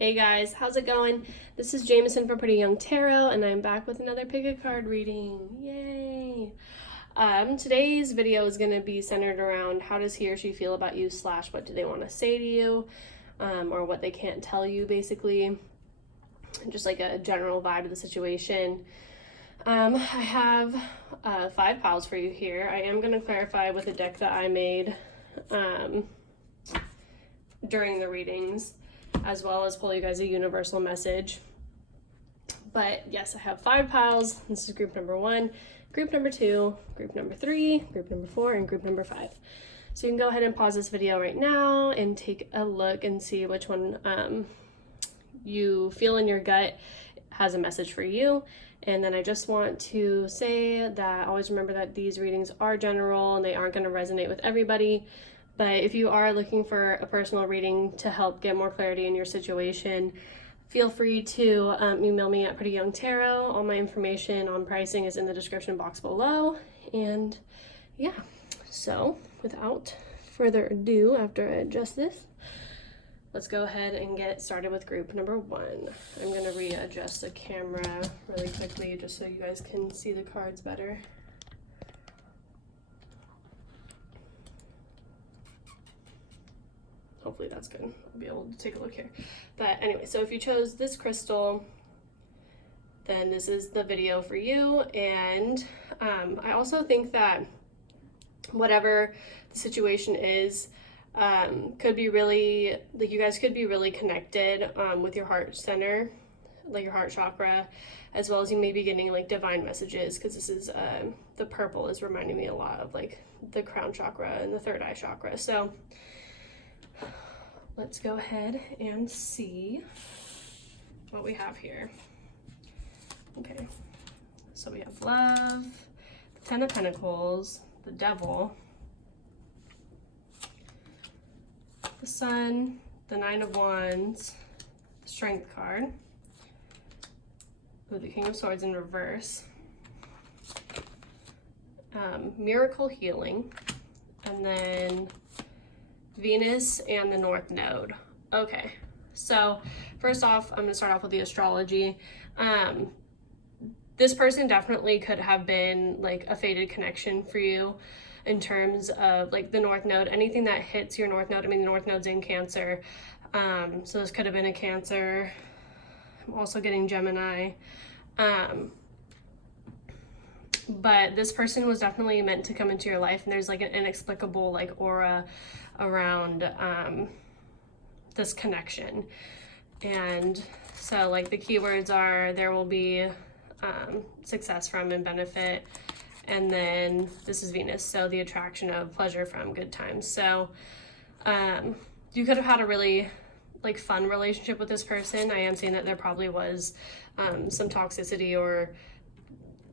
Hey guys, how's it going? This is Jameson from PrettyYoungTarot, and I'm back with another pick a card reading. Yay! Today's video is going to be centered around how does he or she feel about you / what do they want to say to you, or what they can't tell you, basically. Just like a general vibe of the situation. I have 5 piles for you here. I am going to clarify with a deck that I made during the readings, as well as pull you guys a universal message. But yes, I have 5 piles. This is group number 1, group number 2, group number 3, group number 4, and group number 5. So you can go ahead and pause this video right now and take a look and see which one you feel in your gut has a message for you. And then I just want to say that always remember that these readings are general and they aren't going to resonate with everybody. But if you are looking for a personal reading to help get more clarity in your situation, feel free to email me at PrettyYoungTarot. All my information on pricing is in the description box below. And yeah, so without further ado, after I adjust this, let's go ahead and get started with group number 1. I'm going to readjust the camera really quickly just so you guys can see the cards better. Hopefully that's good. I'll be able to take a look here. But anyway, so if you chose this crystal, then this is the video for you. And I also think that whatever the situation is, could be really, like, you guys could be really connected with your heart center, like your heart chakra, as well as you may be getting like divine messages, because this is the purple is reminding me a lot of like the crown chakra and the third eye chakra. So let's go ahead and see what we have here. Okay, so we have love, the 10 of Pentacles, the Devil, the Sun, the 9 of Wands, the Strength card, with the King of Swords in reverse, Miracle Healing, and then Venus and the North Node. Okay, so first off, I'm going to start off with the astrology. This person definitely could have been like a fated connection for you in terms of like the North Node. Anything that hits your North Node, I mean the North Node's in Cancer, so this could have been a Cancer. I'm also getting Gemini. But this person was definitely meant to come into your life, and there's like an inexplicable like aura around this connection. And so like the keywords are there will be success from and benefit, and then this is Venus, so the attraction of pleasure from good times. So you could have had a really like fun relationship with this person. I am seeing that there probably was some toxicity, or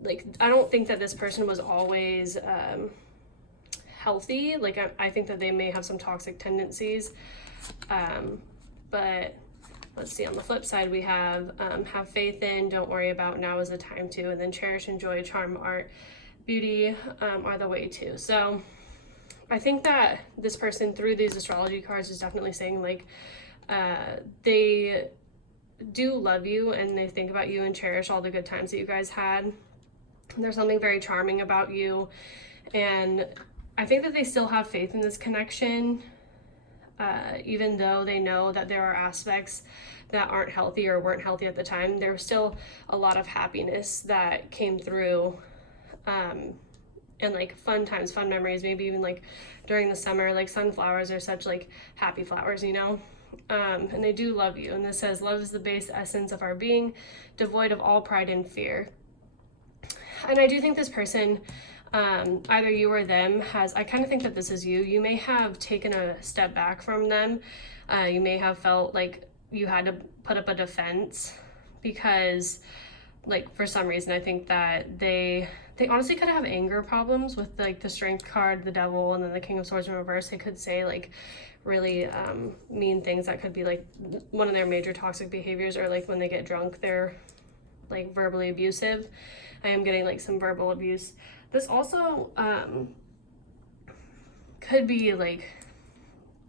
like I don't think that this person was always healthy. Like I think that they may have some toxic tendencies, but let's see, on the flip side we have faith in, don't worry about, now is the time to, and then cherish, enjoy, charm, art, beauty are the way to. So I think that this person through these astrology cards is definitely saying like they do love you and they think about you and cherish all the good times that you guys had. There's something very charming about you, and I think that they still have faith in this connection, even though they know that there are aspects that aren't healthy or weren't healthy at the time. There was still a lot of happiness that came through, and like fun times, fun memories, maybe even like during the summer, like sunflowers are such like happy flowers, you know? And they do love you. And this says, love is the base essence of our being, devoid of all pride and fear. And I do think this person, either you or them, I kind of think that this is you. You may have taken a step back from them. You may have felt like you had to put up a defense because, like, for some reason, I think that they honestly could have anger problems with, like, the Strength card, the Devil, and then the King of Swords in reverse. They could say, like, really mean things that could be, like, one of their major toxic behaviors, or, like, when they get drunk, they're, like, verbally abusive. I am getting like some verbal abuse. This also could be like,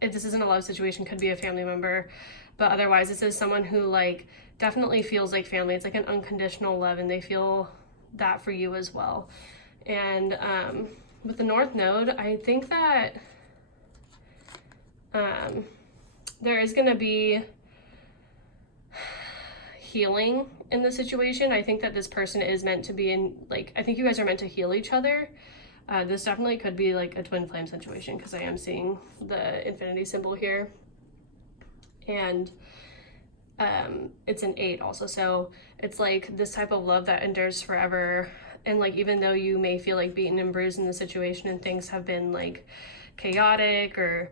if this isn't a love situation, could be a family member But otherwise, this is someone who like definitely feels like family. It's like an unconditional love, and they feel that for you as well. And with the North Node, I think that there is going to be healing in the situation. I think that this person is meant to be in, like, I think you guys are meant to heal each other. This definitely could be like a twin flame situation, because I am seeing the infinity symbol here. And it's an 8 also, so it's like this type of love that endures forever. And like, even though you may feel like beaten and bruised in the situation and things have been like chaotic or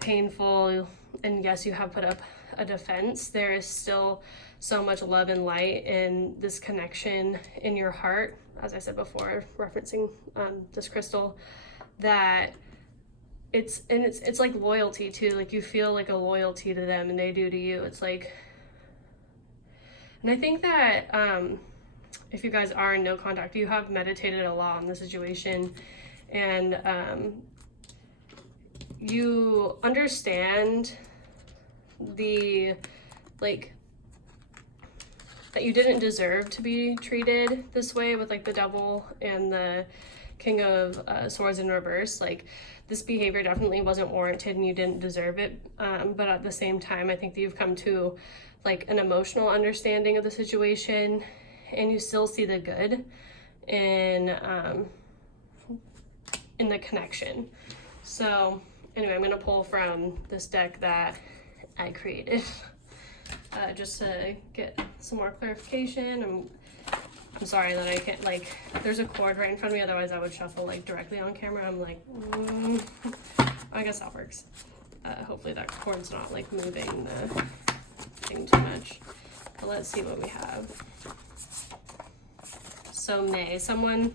painful, and yes, you have put up a defense, there is still so much love and light in this connection in your heart, as I said before, referencing this crystal, that it's like loyalty too. Like, you feel like a loyalty to them, and they do to you. It's like, and I think that if you guys are in no contact, you have meditated a lot on the situation, and you understand the, like, that you didn't deserve to be treated this way with like the Devil and the King of Swords in reverse. Like, this behavior definitely wasn't warranted and you didn't deserve it. But at the same time, I think that you've come to like an emotional understanding of the situation, and you still see the good in the connection. So anyway, I'm gonna pull from this deck that I created just to get some more clarification. I'm sorry that I can't, like, there's a cord right in front of me, otherwise I would shuffle like directly on camera. I'm like, I guess that works. Hopefully that cord's not like moving the thing too much. But let's see what we have. So May, someone,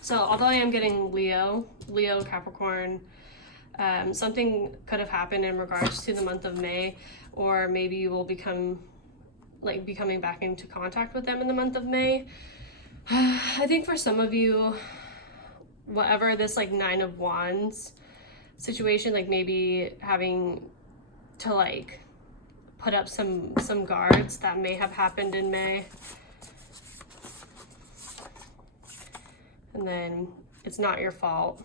so although I am getting Leo, Capricorn, something could have happened in regards to the month of May, or maybe you will be coming back into contact with them in the month of May. I think for some of you, whatever this like 9 of Wands situation, like maybe having to like put up some guards, that may have happened in May. And then it's not your fault.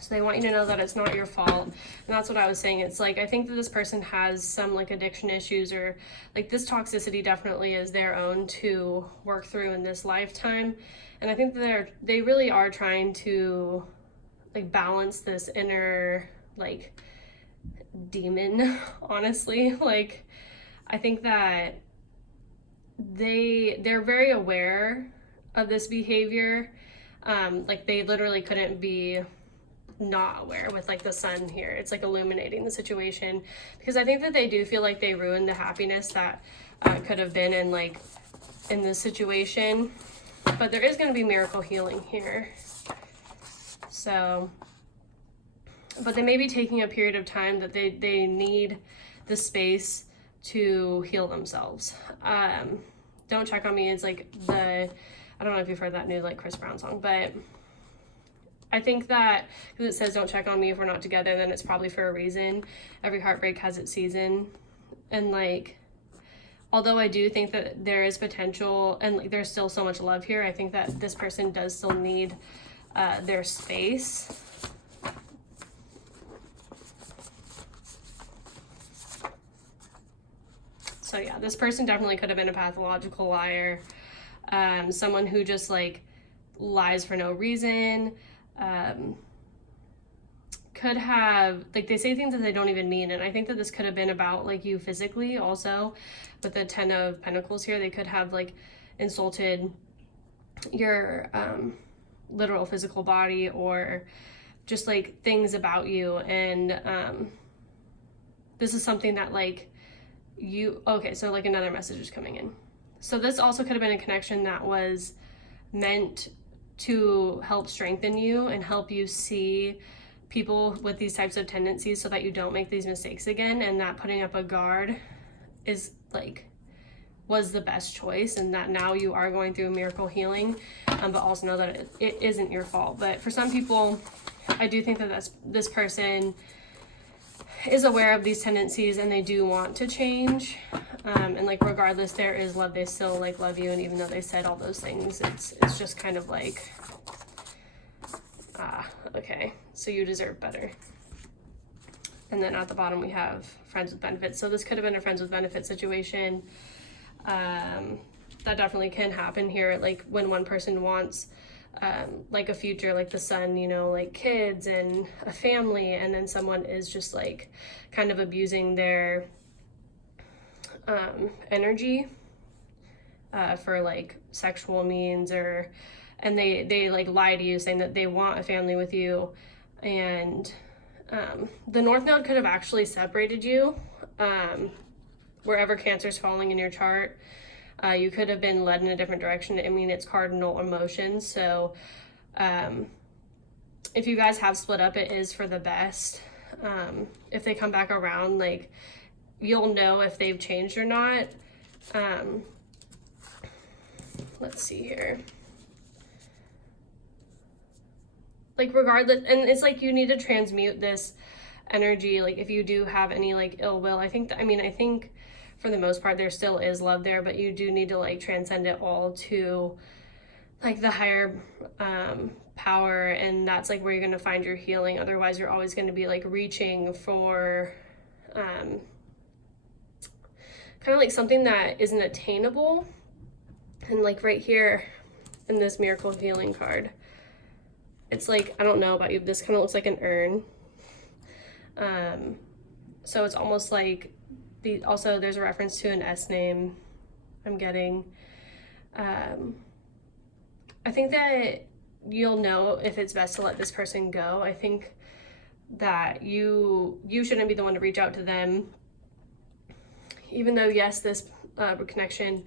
So they want you to know that it's not your fault. And that's what I was saying. It's like, I think that this person has some like addiction issues, or like this toxicity definitely is their own to work through in this lifetime. And I think that they really are trying to like balance this inner like demon, honestly. Like, I think that they're very aware of this behavior. Like, they literally couldn't be not aware with like the sun here. It's like illuminating the situation, because I think that they do feel like they ruined the happiness that could have been in this situation. But there is going to be miracle healing here. So, but they may be taking a period of time that they need the space to heal themselves. Don't Check on Me is like I don't know if you've heard that new like Chris Brown song, but I think that because it says don't check on me if we're not together, then it's probably for a reason. Every heartbreak has its season. And like, although I do think that there is potential and like there's still so much love here, I think that this person does still need their space. So yeah, this person definitely could have been a pathological liar. Someone who just like lies for no reason. Could have, like, they say things that they don't even mean, and I think that this could have been about like you physically also. With the 10 of Pentacles here, they could have like insulted your literal physical body, or just like things about you. And this is something that like okay, so like another message is coming in. So this also could have been a connection that was meant to help strengthen you and help you see people with these types of tendencies so that you don't make these mistakes again, and that putting up a guard was the best choice, and that now you are going through miracle healing, but also know that it isn't your fault. But for some people, I do think that this person is aware of these tendencies and they do want to change. And like regardless there is love, they still like love you, and even though they said all those things, it's just kind of like, okay, so you deserve better. And then at the bottom we have friends with benefits. So this could have been a friends with benefits situation. That definitely can happen here, like when one person wants like a future, like the son, you know, like kids and a family, and then someone is just like kind of abusing their energy for like sexual means, and they like lie to you saying that they want a family with you. And the North Node could have actually separated you. Wherever Cancer's falling in your chart, you could have been led in a different direction. I mean, it's cardinal emotions, so if you guys have split up, it is for the best. If they come back around, like, you'll know if they've changed or not. Let's see here. Like, regardless, and it's like you need to transmute this energy, like if you do have any like ill will. I think for the most part there still is love there, but you do need to like transcend it all to like the higher power, and that's like where you're going to find your healing. Otherwise you're always going to be like reaching for kind of like something that isn't attainable. And like right here in this miracle healing card, it's like, I don't know about you, this kind of looks like an urn. So it's almost like also there's a reference to an S name I'm getting. I think that you'll know if it's best to let this person go. I think that you shouldn't be the one to reach out to them, even though yes, this connection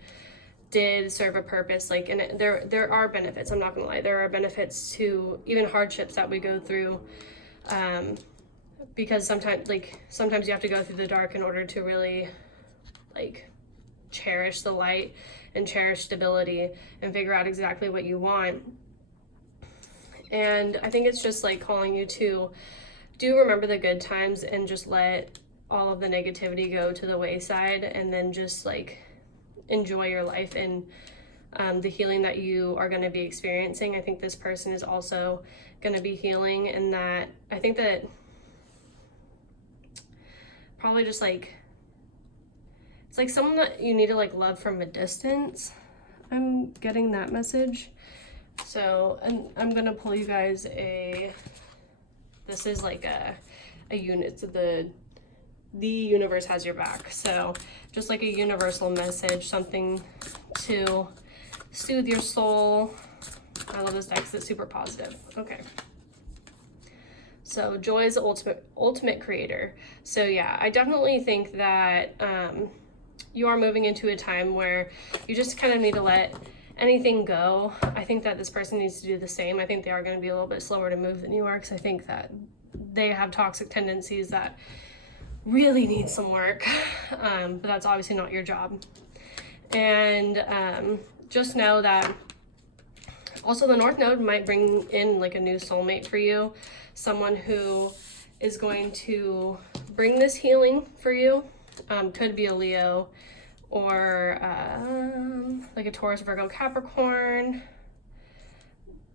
did serve a purpose, like, and there are benefits. I'm not gonna lie, there are benefits to even hardships that we go through, because sometimes you have to go through the dark in order to really like cherish the light and cherish stability and figure out exactly what you want. And I think it's just like calling you to do remember the good times and just let all of the negativity go to the wayside, and then just like enjoy your life and the healing that you are going to be experiencing. I think this person is also going to be healing, and that I think that probably just like it's like someone that you need to like love from a distance. I'm getting that message. So, and I'm gonna pull you guys this is like a unit. So the universe has your back. So just like a universal message, something to soothe your soul. I love this deck because it's super positive. Okay. So joy is the ultimate creator. So yeah, I definitely think that you are moving into a time where you just kind of need to let anything go. I think that this person needs to do the same. I think they are going to be a little bit slower to move than you are, because I think that they have toxic tendencies that really need some work, but that's obviously not your job. And just know that also the North Node might bring in like a new soulmate for you, someone who is going to bring this healing for you. Could be a Leo or like a Taurus, Virgo, Capricorn,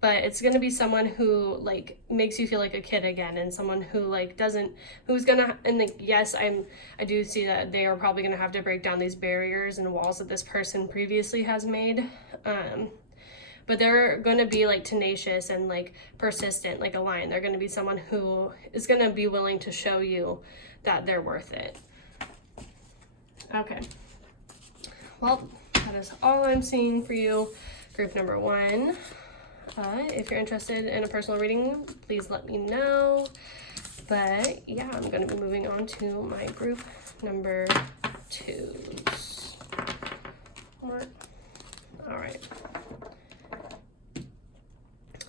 but it's going to be someone who like makes you feel like a kid again, and someone who like who's gonna, and like yes, I do see that they are probably going to have to break down these barriers and walls that this person previously has made, but they're going to be like tenacious and like persistent like a lion. They're going to be someone who is going to be willing to show you that they're worth it. Okay, well, that is all I'm seeing for you, group number 1. If you're interested in a personal reading, please let me know. But yeah, I'm going to be moving on to my group number 2s. All right.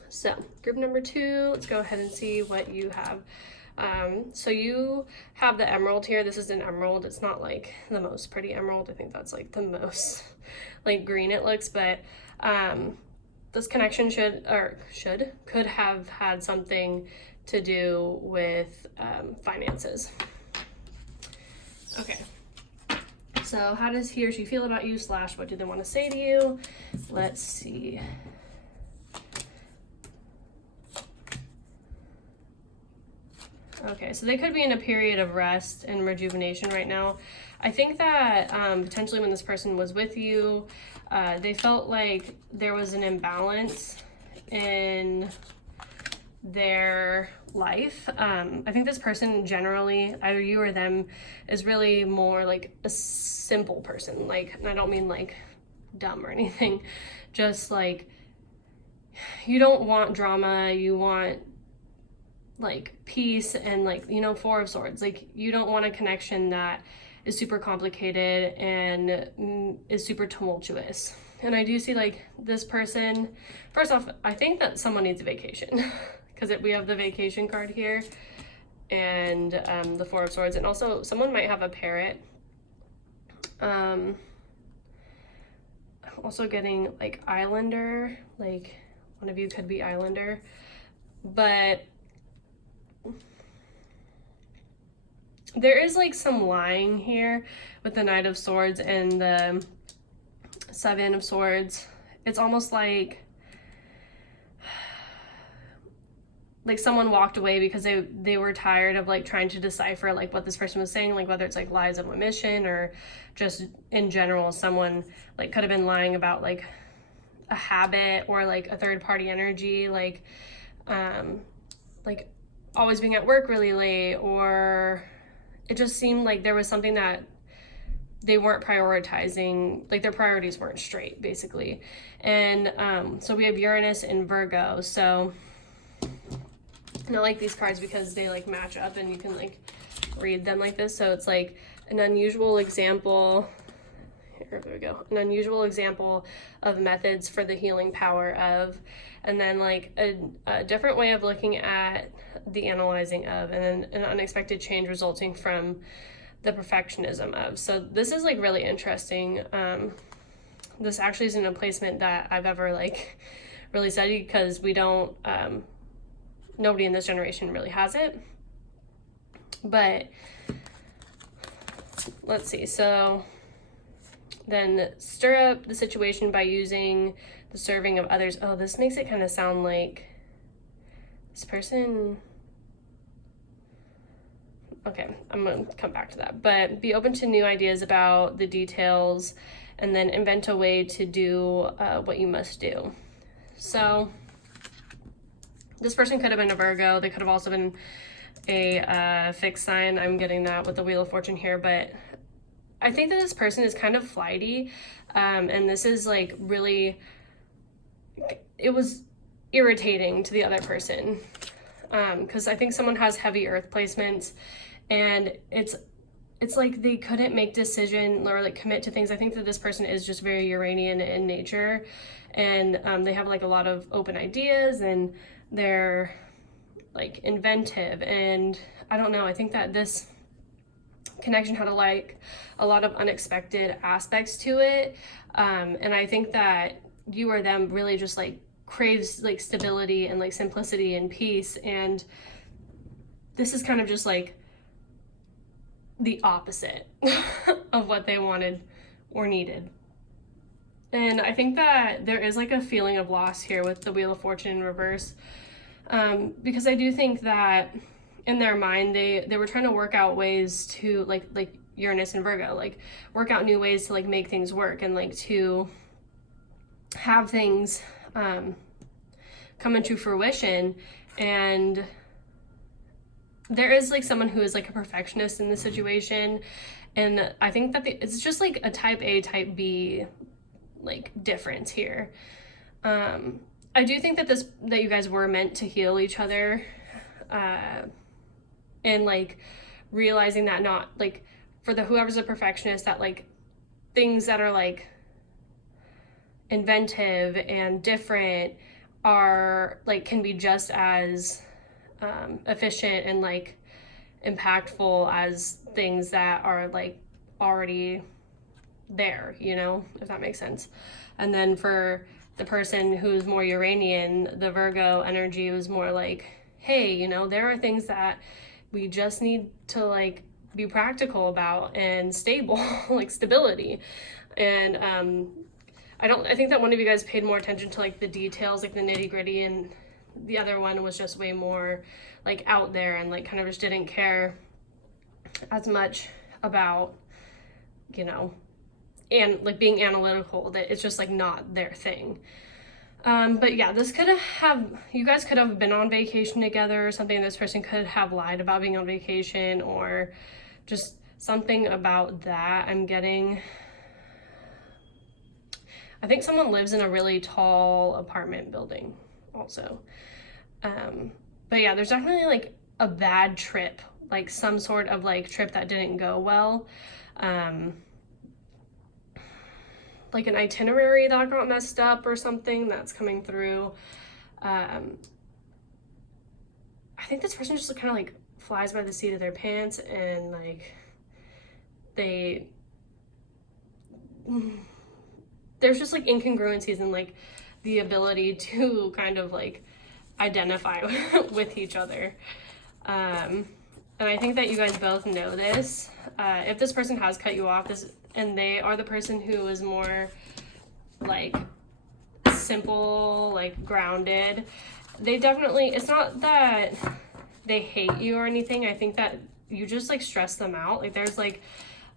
So group number 2, let's go ahead and see what you have. So you have the emerald here. This is an emerald. It's not like the most pretty emerald. I think that's like the most like green it looks, but this connection could have had something to do with finances. Okay. So how does he or she feel about you / what do they want to say to you? Let's see. Okay, so they could be in a period of rest and rejuvenation right now. I think that potentially when this person was with you, they felt like there was an imbalance in their life. I think this person generally, either you or them, is really more like a simple person. Like, and I don't mean like dumb or anything, just like you don't want drama, you want like peace and like, you know, Four of Swords. Like you don't want a connection that is super complicated and is super tumultuous. And I do see like this person, first off, I think that someone needs a vacation because we have the vacation card here and the Four of Swords, and also someone might have a parrot. I'm also getting like Islander, like one of you could be Islander, but there is like some lying here with the Knight of Swords and the Seven of Swords. It's almost like someone walked away because they were tired of like trying to decipher like what this person was saying, like whether it's like lies of omission or just in general someone like could have been lying about like a habit or like a third party energy, like always being at work really late, or it just seemed like there was something that they weren't prioritizing, like their priorities weren't straight basically. And so we have Uranus and Virgo. So and I like these cards because they like match up and you can like read them like this. So it's like an unusual example, here we go, an unusual example of methods for the healing power of, and then like a different way of looking at the analyzing of, and then an unexpected change resulting from the perfectionism of. So this is like really interesting. This actually isn't a placement that I've ever like really studied because we don't, nobody in this generation really has it. But let's see. So then stir up the situation by using the serving of others. Oh, this makes it kind of sound like this person. Okay, I'm gonna come back to that. But be open to new ideas about the details and then invent a way to do what you must do. So this person could have been a Virgo. They could have also been a fixed sign. I'm getting that with the Wheel of Fortune here, but I think that this person is kind of flighty, and this is like really, it was irritating to the other person, because I think someone has heavy earth placements, and it's like they couldn't make decision or like commit to things. I think that this person is just very Uranian in nature, and they have like a lot of open ideas, and they're like inventive, and I don't know, I think that this connection had a lot of unexpected aspects to it, and I think that you or them really just like craves like stability and like simplicity and peace, and this is kind of just like the opposite of what they wanted or needed. And I think that there is like a feeling of loss here with the Wheel of Fortune in reverse, because I do think that in their mind they were trying to work out ways to like Uranus and Virgo, like work out new ways to like make things work and like to have things come into fruition. And there is like someone who is like a perfectionist in this situation, and I think that it's just like a type A, type B like difference here. I do think that you guys were meant to heal each other, and like realizing that not like for whoever's a perfectionist, that like things that are like inventive and different are like can be just as efficient and like impactful as things that are like already there, you know, if that makes sense. And then for the person who's more Uranian, the Virgo energy was more like, hey, you know, there are things that we just need to like be practical about and stable, like stability. And I think that one of you guys paid more attention to like the details, like the nitty-gritty, and the other one was just way more like out there and like kind of just didn't care as much about, you know, and like being analytical, that it's just like not their thing. But yeah, this could have, you guys could have been on vacation together or something. This person could have lied about being on vacation, or just something about that I'm getting. I think someone lives in a really tall apartment building also. But yeah, there's definitely like a bad trip, like some sort of like trip that didn't go well. Like an itinerary that got messed up or something that's coming through. I think this person just kind of like flies by the seat of their pants, and like there's just like incongruencies in like the ability to kind of like identify with each other. And I think that you guys both know this. If this person has cut you off, and they are the person who is more like simple, like grounded, they definitely, it's not that they hate you or anything. I think that you just like stress them out. Like there's like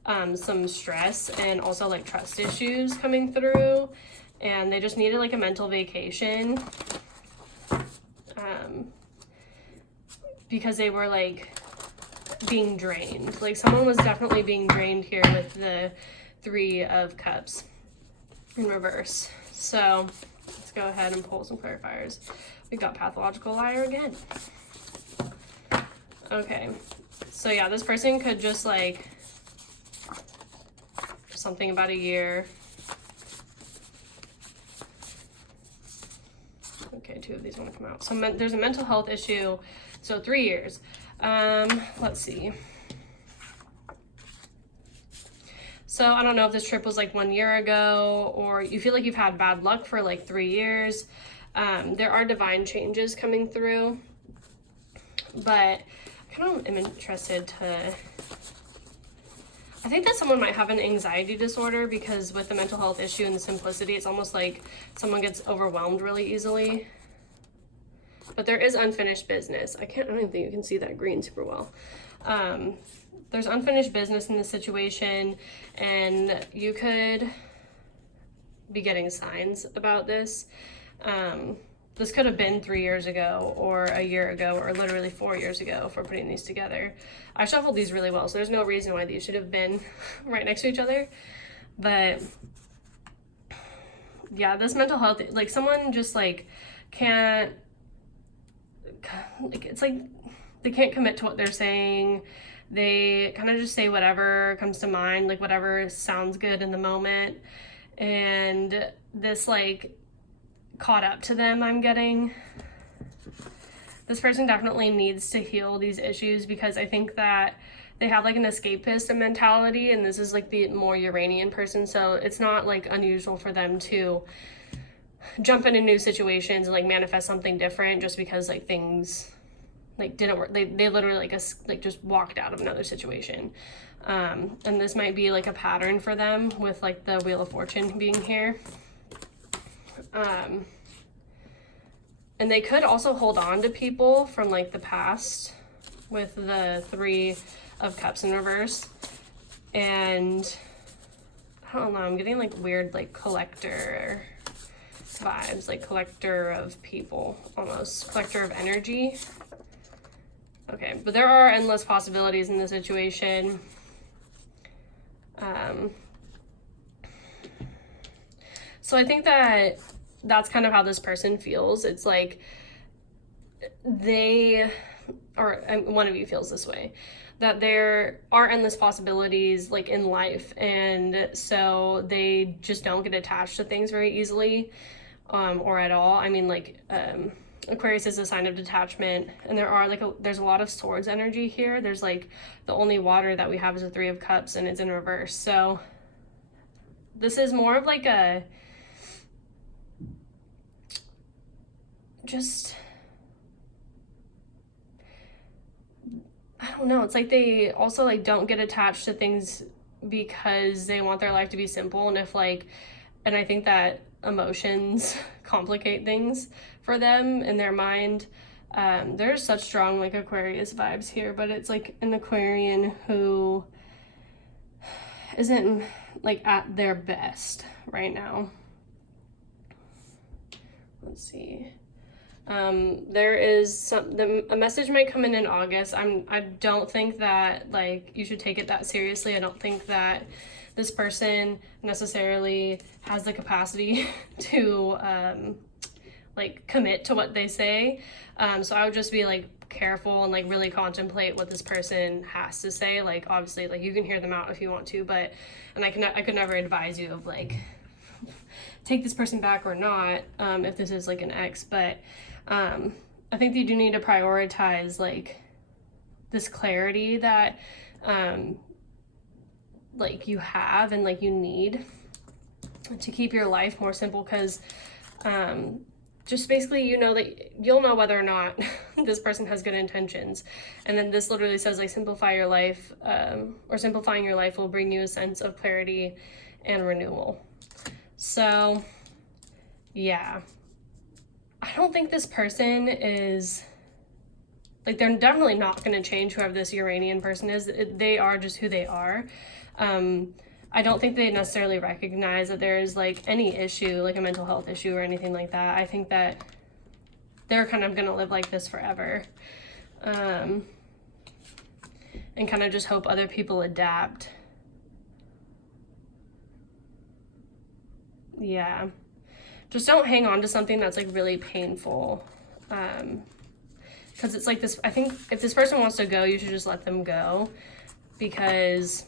some stress and also like trust issues coming through, and they just needed like a mental vacation, because they were like being drained. Like someone was definitely being drained here with the 3 of Cups in reverse. So let's go ahead and pull some clarifiers. We got pathological liar again. Okay, so yeah, this person could just like something about a year. Okay, 2 of these want to come out. So there's a mental health issue. So 3 years. Let's see. So I don't know if this trip was like 1 year ago, or you feel like you've had bad luck for like 3 years. There are divine changes coming through, but I kind of am interested to, I think that someone might have an anxiety disorder, because with the mental health issue and the simplicity, it's almost like someone gets overwhelmed really easily. But there is unfinished business. I don't even think you can see that green super well. There's unfinished business in this situation, and you could be getting signs about this. This could have been 3 years ago, or a year ago, or literally 4 years ago if we're putting these together. I shuffled these really well, so there's no reason why these should have been right next to each other. But yeah, this mental health, like someone just like can't, like it's like they can't commit to what they're saying. They kind of just say whatever comes to mind, like whatever sounds good in the moment. And this like caught up to them, I'm getting. This person definitely needs to heal these issues, because I think that they have like an escapist mentality, and this is like the more Uranian person, so it's not like unusual for them to jump into new situations and like manifest something different just because like things like didn't work. They literally like just walked out of another situation. And this might be like a pattern for them with like the Wheel of Fortune being here. And they could also hold on to people from like the past with the 3 of Cups in reverse. And I don't know, I'm getting like weird like collector vibes, like collector of people, almost collector of energy. Okay, but there are endless possibilities in the situation. So I think that that's kind of how this person feels. It's like they, or one of you feels this way, that there are endless possibilities like in life, and so they just don't get attached to things very easily, or at all. I mean, like Aquarius is a sign of detachment, and there are like there's a lot of swords energy here. There's like the only water that we have is a 3 of Cups, and it's in reverse. So this is more of like a just I don't know, it's like they also like don't get attached to things because they want their life to be simple. And if like, and I think that emotions complicate things for them in their mind. There's such strong like Aquarius vibes here, but it's like an Aquarian who isn't like at their best right now. Let's see. There is a message might come in August. I don't think that like you should take it that seriously. I don't think that this person necessarily has the capacity to like commit to what they say. So I would just be like careful and like really contemplate what this person has to say. Like obviously like you can hear them out if you want to, but and I could never advise you of like take this person back or not, if this is like an ex, but I think that you do need to prioritize like this clarity that like you have and like you need to keep your life more simple, because just basically you know that you'll know whether or not this person has good intentions. And then this literally says like simplify your life, or simplifying your life will bring you a sense of clarity and renewal. So yeah, I don't think this person is like, they're definitely not going to change whoever this Uranian person is. They are just who they are. I don't think they necessarily recognize that there is like any issue, like a mental health issue or anything like that. I think that they're kind of going to live like this forever. And kind of just hope other people adapt. Yeah. Just don't hang on to something that's like really painful. Because it's like this, I think if this person wants to go, you should just let them go, because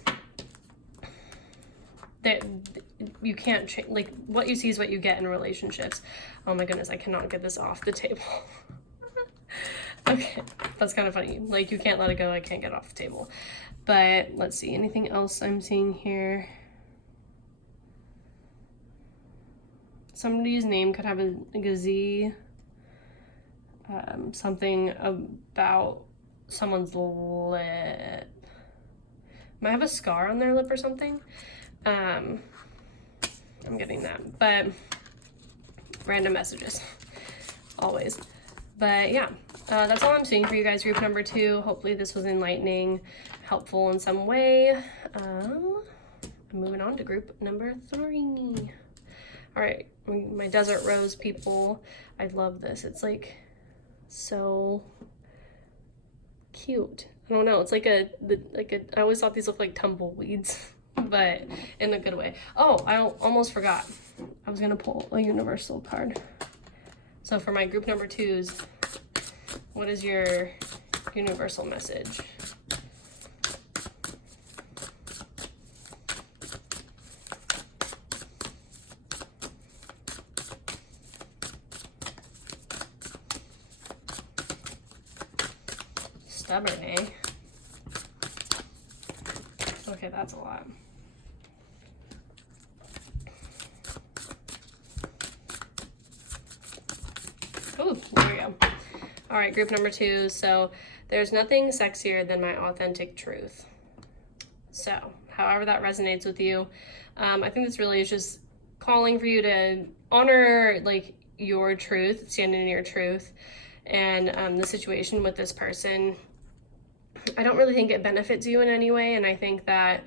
you can't like what you see is what you get in relationships. Oh my goodness, I cannot get this off the table. Okay, that's kind of funny. Like you can't let it go, I can't get it off the table. But let's see, anything else I'm seeing here? Somebody's name could have a Z. Something about someone's lip. Might have a scar on their lip or something. I'm getting that, but random messages, always. But yeah, that's all I'm seeing for you guys, group number 2. Hopefully this was enlightening, helpful in some way. I'm moving on to group number 3. All right, my desert rose people. I love this. It's like so cute. I don't know. It's like I always thought these looked like tumbleweeds, but in a good way. Oh, I almost forgot. I was gonna pull a universal card. So for my group number 2s, what is your universal message? Stubborn, eh? Okay, that's a lot. Oh, there we go. All right, group number 2. So there's nothing sexier than my authentic truth. So however that resonates with you, I think this really is just calling for you to honor like your truth, stand in your truth, and the situation with this person. I don't really think it benefits you in any way, and I think that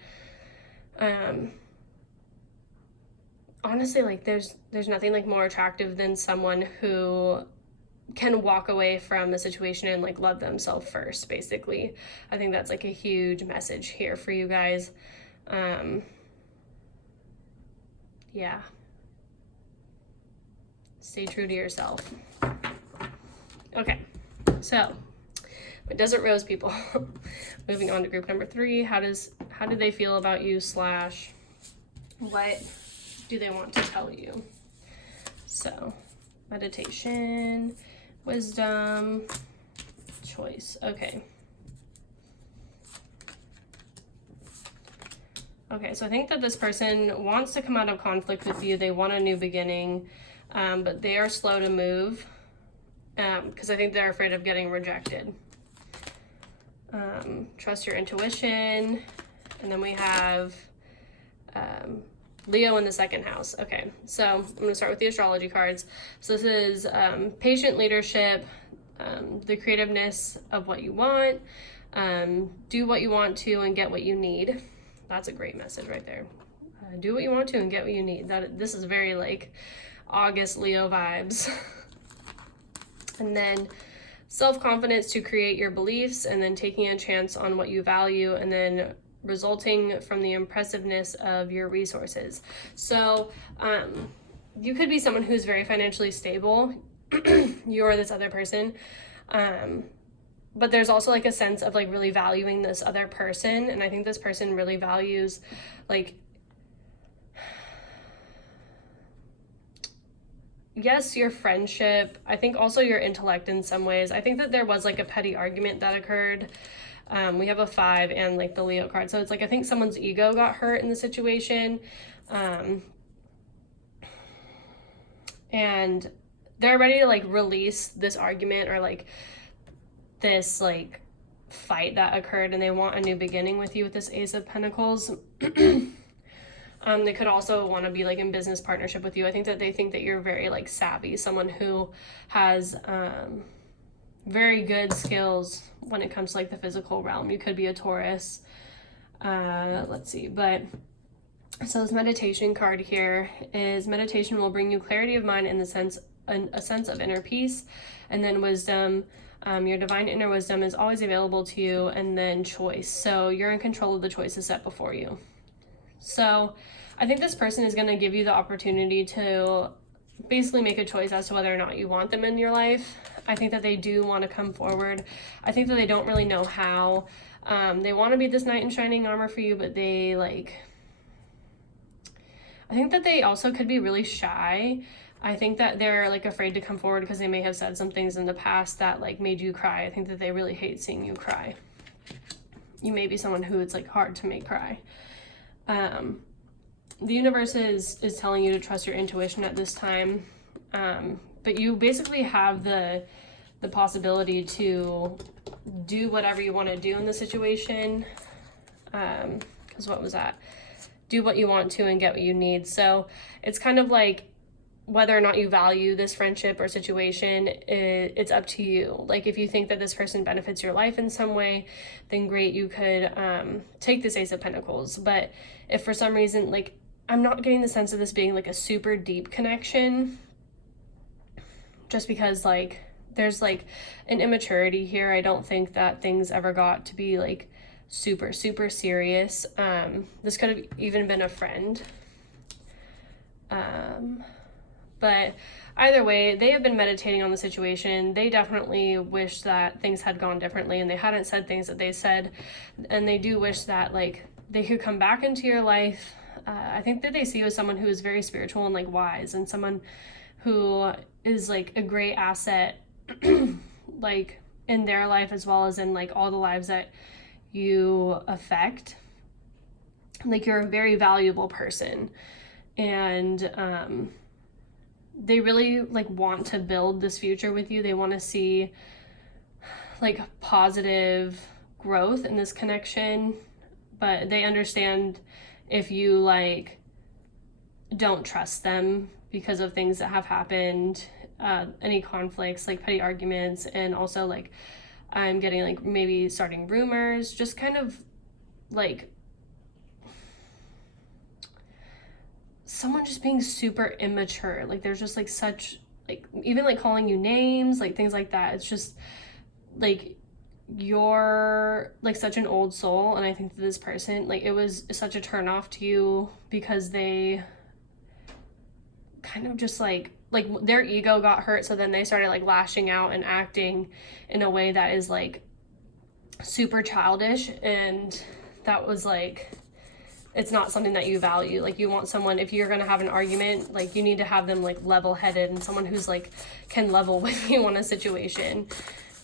honestly, like there's nothing like more attractive than someone who can walk away from a situation and like love themselves first, basically. I think that's like a huge message here for you guys. Yeah, stay true to yourself. Okay, so my desert rose people. Moving on to group number 3. How do they feel about you / what do they want to tell you? So meditation, wisdom, choice. Okay, so I think that this person wants to come out of conflict with you. They want a new beginning, but they are slow to move, because I think they're afraid of getting rejected. trust your intuition. And then we have Leo in the second house. Okay, so I'm going to start with the astrology cards. So this is patient leadership, the creativeness of what you want, do what you want to and get what you need. That's a great message right there. Do what you want to and get what you need. This is very like August Leo vibes. And then self-confidence to create your beliefs, and then taking a chance on what you value, and then resulting from the impressiveness of your resources. So you could be someone who's very financially stable. You're this other person. But there's also like a sense of like really valuing this other person. And I think this person really values like, yes, your friendship. I think also your intellect in some ways. I think that there was like a petty argument that occurred. We have a 5 and like the Leo card. So it's like, I think someone's ego got hurt in the situation. And they're ready to like release this argument or like this like fight that occurred, and they want a new beginning with you with this Ace of Pentacles. They could also want to be like in business partnership with you. I think that they think that you're very like savvy, someone who has very good skills when it comes to like the physical realm. You could be a Taurus. Let's see, but so this meditation card here is meditation will bring you clarity of mind in the sense, a sense of inner peace, and then wisdom. Your divine inner wisdom is always available to you, and then choice. So you're in control of the choices set before you. So I think this person is going to give you the opportunity to basically make a choice as to whether or not you want them in your life. I think that they do want to come forward. I think that they don't really know how. They want to be this knight in shining armor for you, but they like, I think that they also could be really shy. I think that they're like afraid to come forward because they may have said some things in the past that like made you cry. I think that they really hate seeing you cry. You may be someone who it's like hard to make cry. The universe is telling you to trust your intuition at this time. But you basically have the possibility to do whatever you want to do in the situation. Because what was that? Do what you want to and get what you need. So it's kind of like whether or not you value this friendship or situation, it's up to you. Like if you think that this person benefits your life in some way, then great, you could take this Ace of Pentacles. But if for some reason, like I'm not getting the sense of this being like a super deep connection, just because like there's like an immaturity here. I don't think that things ever got to be like super, super serious. This could have even been a friend. But either way, they have been meditating on the situation. They definitely wish that things had gone differently and they hadn't said things that they said. And they do wish that like they could come back into your life. I think that they see you as someone who is very spiritual and like wise, and someone who is like a great asset like in their life as well as in like all the lives that you affect. Like you're a very valuable person, and they really like want to build this future with you. They want to see like positive growth in this connection, but they understand if you like don't trust them because of things that have happened, any conflicts, like petty arguments, and also like I'm getting like maybe starting rumors, just kind of like someone just being super immature. Like there's just like such like even like calling you names, like things like that. It's just like you're like such an old soul, and I think that this person, like it was such a turn off to you because they kind of just like their ego got hurt, so then they started like lashing out and acting in a way that is like super childish, and that was like, it's not something that you value. Like you want someone, if you're gonna have an argument, like you need to have them like level-headed and someone who's like can level with you on a situation.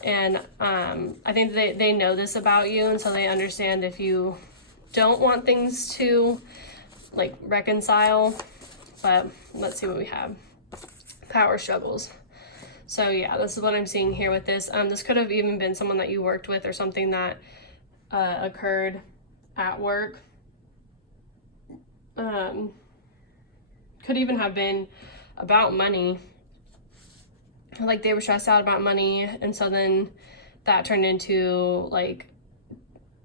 And I think they know this about you, and so they understand if you don't want things to like reconcile. But let's see what we have. Power struggles. So yeah, this is what I'm seeing here with this. This could have even been someone that you worked with or something that occurred at work. Could even have been about money. Like they were stressed out about money, and so then that turned into like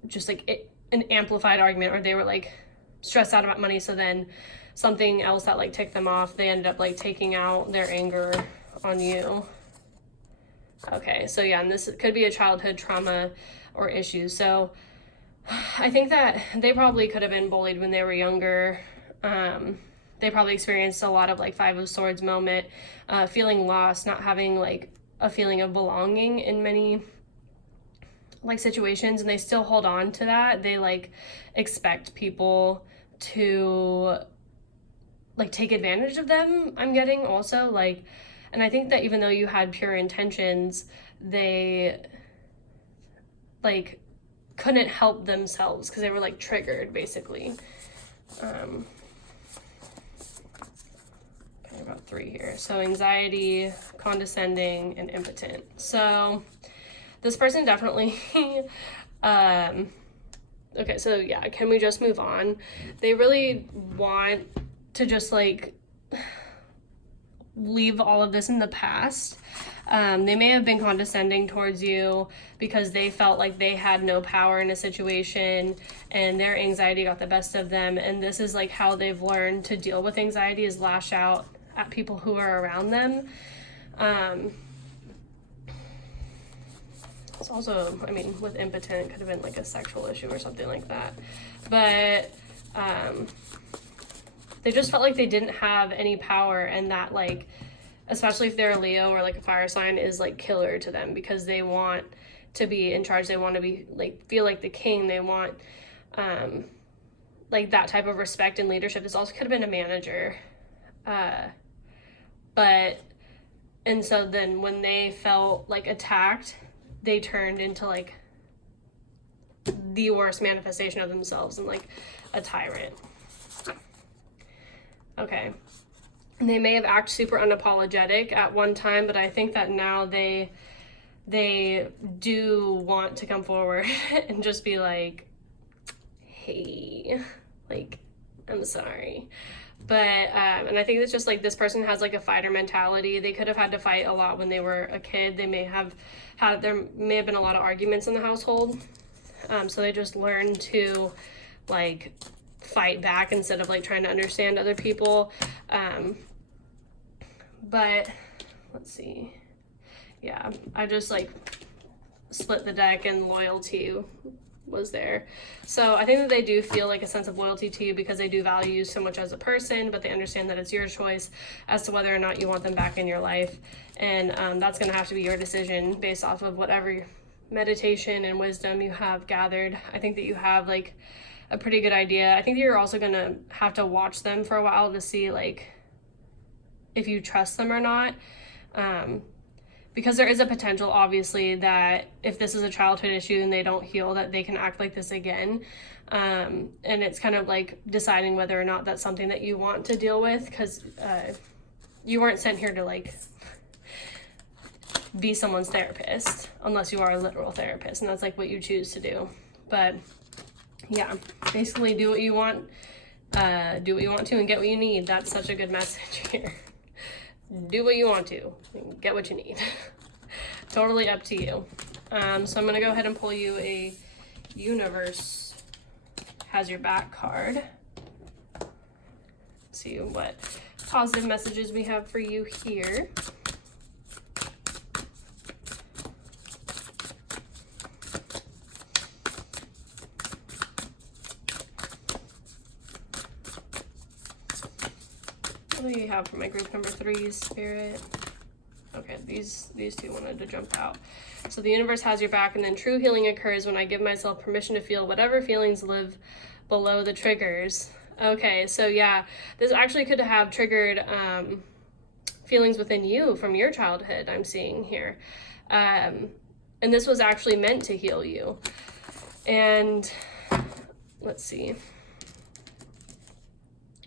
just like an amplified argument, or they were like stressed out about money, so then something else that like ticked them off, they ended up like taking out their anger on you. Okay, so yeah, and this could be a childhood trauma or issue. So I think that they probably could have been bullied when they were younger. They probably experienced a lot of like Five of Swords moment, feeling lost, not having like a feeling of belonging in many like situations, and they still hold on to that. They like expect people to like take advantage of them, I'm getting also, like, and I think that even though you had pure intentions, they like couldn't help themselves because they were like triggered basically. Okay, about 3 here. So anxiety, condescending, and impotent. So this person definitely okay, so yeah, can we just move on? They really want to just like leave all of this in the past. They may have been condescending towards you because they felt like they had no power in a situation and their anxiety got the best of them, and this is like how they've learned to deal with anxiety, is lash out at people who are around them. It's also, I mean, with impotent, could have been like a sexual issue or something like that. But they just felt like they didn't have any power, and that like, especially if they're a Leo or like a fire sign, is like killer to them because they want to be in charge. They want to be like, feel like the king. They want like that type of respect and leadership. This also could have been a manager. And so then when they felt like attacked, they turned into like the worst manifestation of themselves and like a tyrant. Okay. And they may have acted super unapologetic at one time, but I think that now they do want to come forward and just be like, hey, like, I'm sorry. But and I think it's just like this person has like a fighter mentality. They could have had to fight a lot when they were a kid. They may have had, there may have been a lot of arguments in the household. So they just learned to like fight back instead of like trying to understand other people. But let's see. Yeah, I just like split the deck and loyalty was there. So I think that they do feel like a sense of loyalty to you because they do value you so much as a person, but they understand that it's your choice as to whether or not you want them back in your life. And that's going to have to be your decision based off of whatever meditation and wisdom you have gathered. I think that you have like a pretty good idea. I think that you're also going to have to watch them for a while to see like if you trust them or not. Because there is a potential, obviously, that if this is a childhood issue and they don't heal, that they can act like this again. And it's kind of like deciding whether or not that's something that you want to deal with, because you weren't sent here to like be someone's therapist, unless you are a literal therapist, and that's like what you choose to do. But yeah, basically do what you want to and get what you need. That's such a good message here. Do what you want to, get what you need. Totally up to you. So I'm going to go ahead and pull you a universe has your back card. See what positive messages we have for you here. What do you have for my group number 3, Spirit? Okay, these two wanted to jump out. So the universe has your back, and then true healing occurs when I give myself permission to feel whatever feelings live below the triggers. Okay, so yeah, this actually could have triggered feelings within you from your childhood, I'm seeing here. And this was actually meant to heal you. And let's see.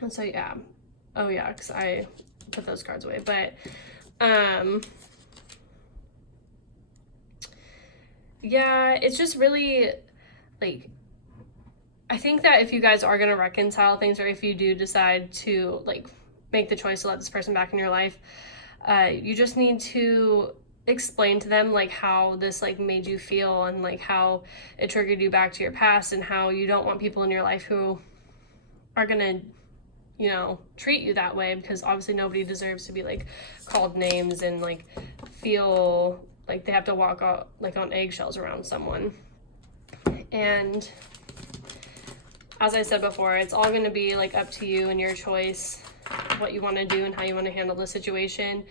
And so yeah. Oh yeah, because I put those cards away. But yeah, it's just really, like, I think that if you guys are going to reconcile things, or if you do decide to, like, make the choice to let this person back in your life, you just need to explain to them, like, how this, like, made you feel, and, like, how it triggered you back to your past, and how you don't want people in your life who are going to, you know, treat you that way, because obviously nobody deserves to be, like, called names and, like, feel like they have to walk out, like, on eggshells around someone. And as I said before, it's all going to be, like, up to you and your choice, what you want to do and how you want to handle the situation.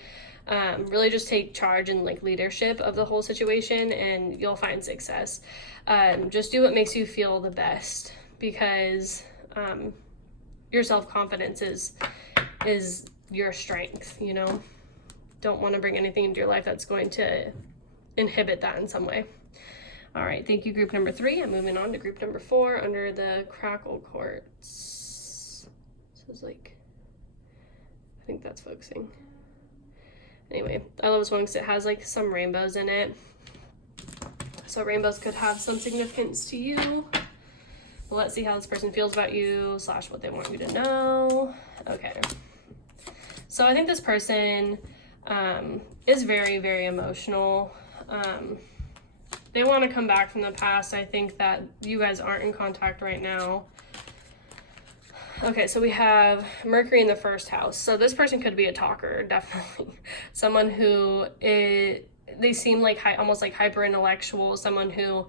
Really just take charge and, like, leadership of the whole situation, and you'll find success. Just do what makes you feel the best, because your self-confidence is your strength, you know? Don't want to bring anything into your life that's going to inhibit that in some way. All right, thank you, group number 3. I'm moving on to group number 4 under the crackle quartz. This is like, I think that's focusing. Anyway, I love this one because it has, like, some rainbows in it. So rainbows could have some significance to you. Well, let's see how this person feels about you / what they want you to know. Okay. So I think this person is very, very emotional. They want to come back from the past. I think that you guys aren't in contact right now. Okay, so we have Mercury in the first house. So this person could be a talker, definitely. Someone who they seem like almost like hyper intellectual, someone who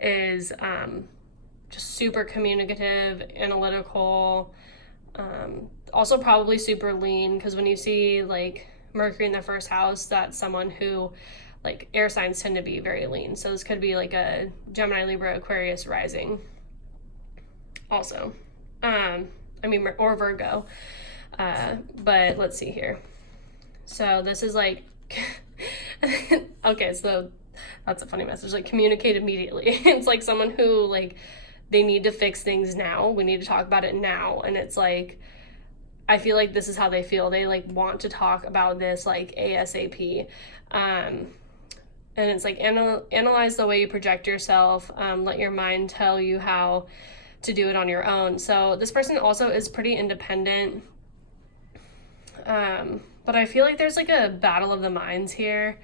is just super communicative, analytical, also probably super lean, because when you see, like, Mercury in the first house, that's someone who, like, air signs tend to be very lean. So this could be like a Gemini, Libra, Aquarius rising also. Or Virgo. But let's see here. So this is like, okay, so that's a funny message. Like, communicate immediately. It's like someone who, like, they need to fix things now. We need to talk about it now. And it's like, I feel like this is how they feel. They, like, want to talk about this, like, ASAP. And it's like, analyze the way you project yourself. Let your mind tell you how to do it on your own. So this person also is pretty independent. But I feel like there's, like, a battle of the minds here.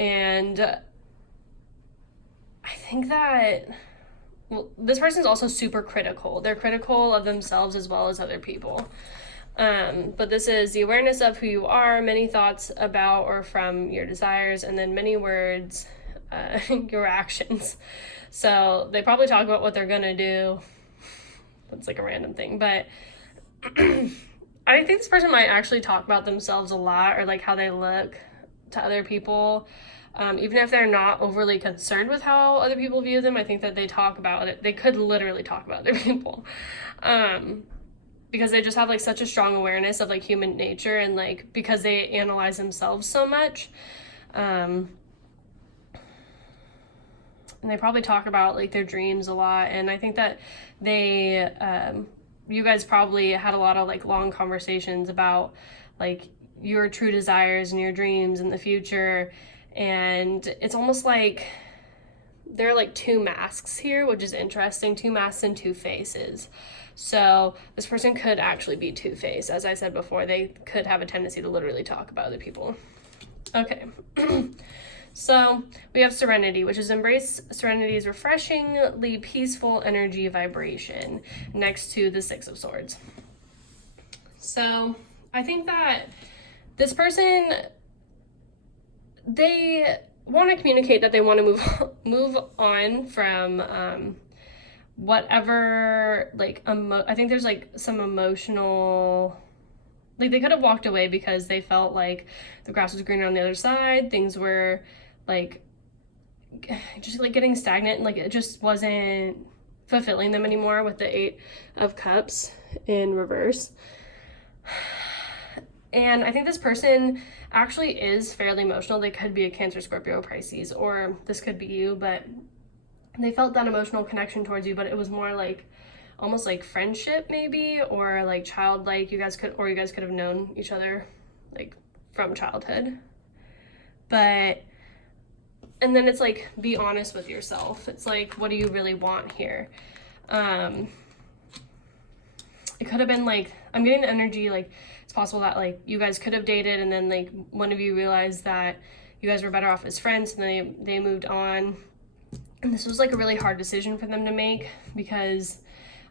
And I think that, well, this person's also super critical. They're critical of themselves as well as other people. But this is the awareness of who you are, many thoughts about or from your desires, and then many words, your actions. So they probably talk about what they're gonna do. That's like a random thing, but I think this person might actually talk about themselves a lot, or, like, how they look to other people. Even if they're not overly concerned with how other people view them, I think that they talk about it. They could literally talk about other people. Because they just have, like, such a strong awareness of, like, human nature, and, like, because they analyze themselves so much. And they probably talk about, like, their dreams a lot. And I think that they, you guys probably had a lot of, like, long conversations about, like, your true desires and your dreams in the future. And it's almost like there are, like, 2 masks here, which is interesting. 2 masks and 2 faces. So this person could actually be two-faced. As I said before, they could have a tendency to literally talk about other people. Okay. So we have Serenity, which is embrace Serenity's refreshingly peaceful energy vibration, next to the 6 of Swords. So I think that this person, they want to communicate that they want to move on from whatever, like, I think there's, like, some emotional, like, they could have walked away because they felt like the grass was greener on the other side. Things were, like, just, like, getting stagnant, and, like, it just wasn't fulfilling them anymore with the 8 of Cups in reverse. And I think this person actually is fairly emotional. They could be a Cancer, Scorpio, Pisces, or this could be you, but they felt that emotional connection towards you, but it was more like almost like friendship maybe, or like childlike. You guys could have known each other, like, from childhood. But and then it's like, be honest with yourself. It's like, what do you really want here? It could have been like, I'm getting the energy like it's possible that like you guys could have dated and then like one of you realized that you guys were better off as friends and then they moved on. And this was like a really hard decision for them to make, because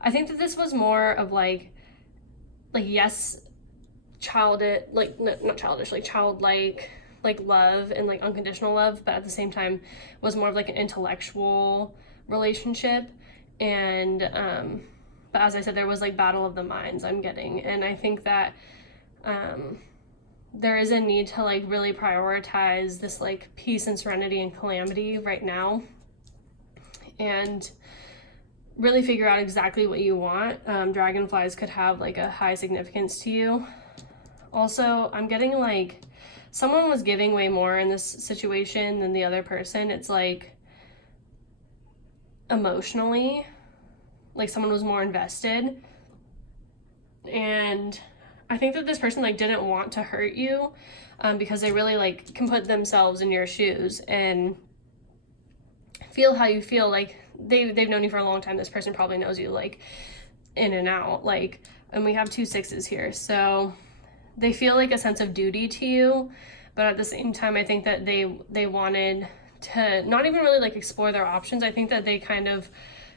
I think that this was more of like yes, childlike, like love and like unconditional love, but at the same time was more of like an intellectual relationship. And but as I said, there was like battle of the minds I'm getting, and I think that there is a need to like really prioritize this like peace and serenity and calamity right now, and really figure out exactly what you want. Dragonflies could have like a high significance to you. Also, I'm getting like someone was giving way more in this situation than the other person. It's like emotionally, like someone was more invested. And I think that this person like didn't want to hurt you, because they really like can put themselves in your shoes and feel how you feel. Like they've known you for a long time. This person probably knows you like in and out, like, and we have 2 6s here, so they feel like a sense of duty to you. But at the same time, I think that they wanted to not even really like explore their options. I think that they kind of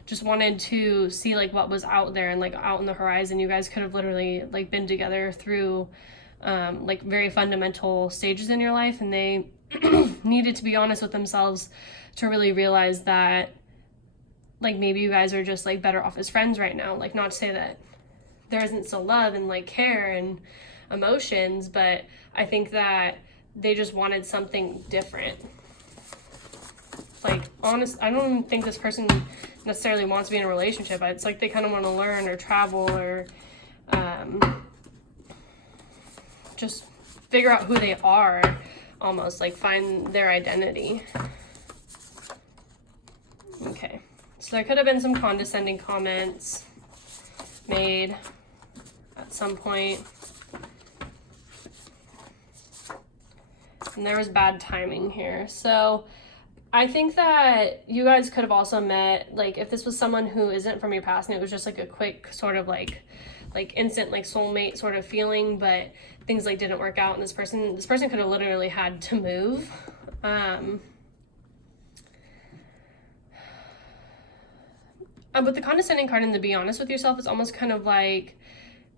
just wanted to see like what was out there and like out in the horizon. You guys could have literally like been together through like very fundamental stages in your life, and they needed to be honest with themselves to really realize that like maybe you guys are just like better off as friends right now. Like, not to say that there isn't still love and like care and emotions, but I think that they just wanted something different. Like, honest, I don't think this person necessarily wants to be in a relationship. It's like they kind of want to learn or travel or just figure out who they are, almost like find their identity. Okay, so there could have been some condescending comments made at some point. And there was bad timing here. So I think that you guys could have also met, like, if this was someone who isn't from your past and it was just like a quick sort of like instant like soulmate sort of feeling, but things like didn't work out, and this person could have literally had to move. With the condescending card and the be honest with yourself, it's almost kind of like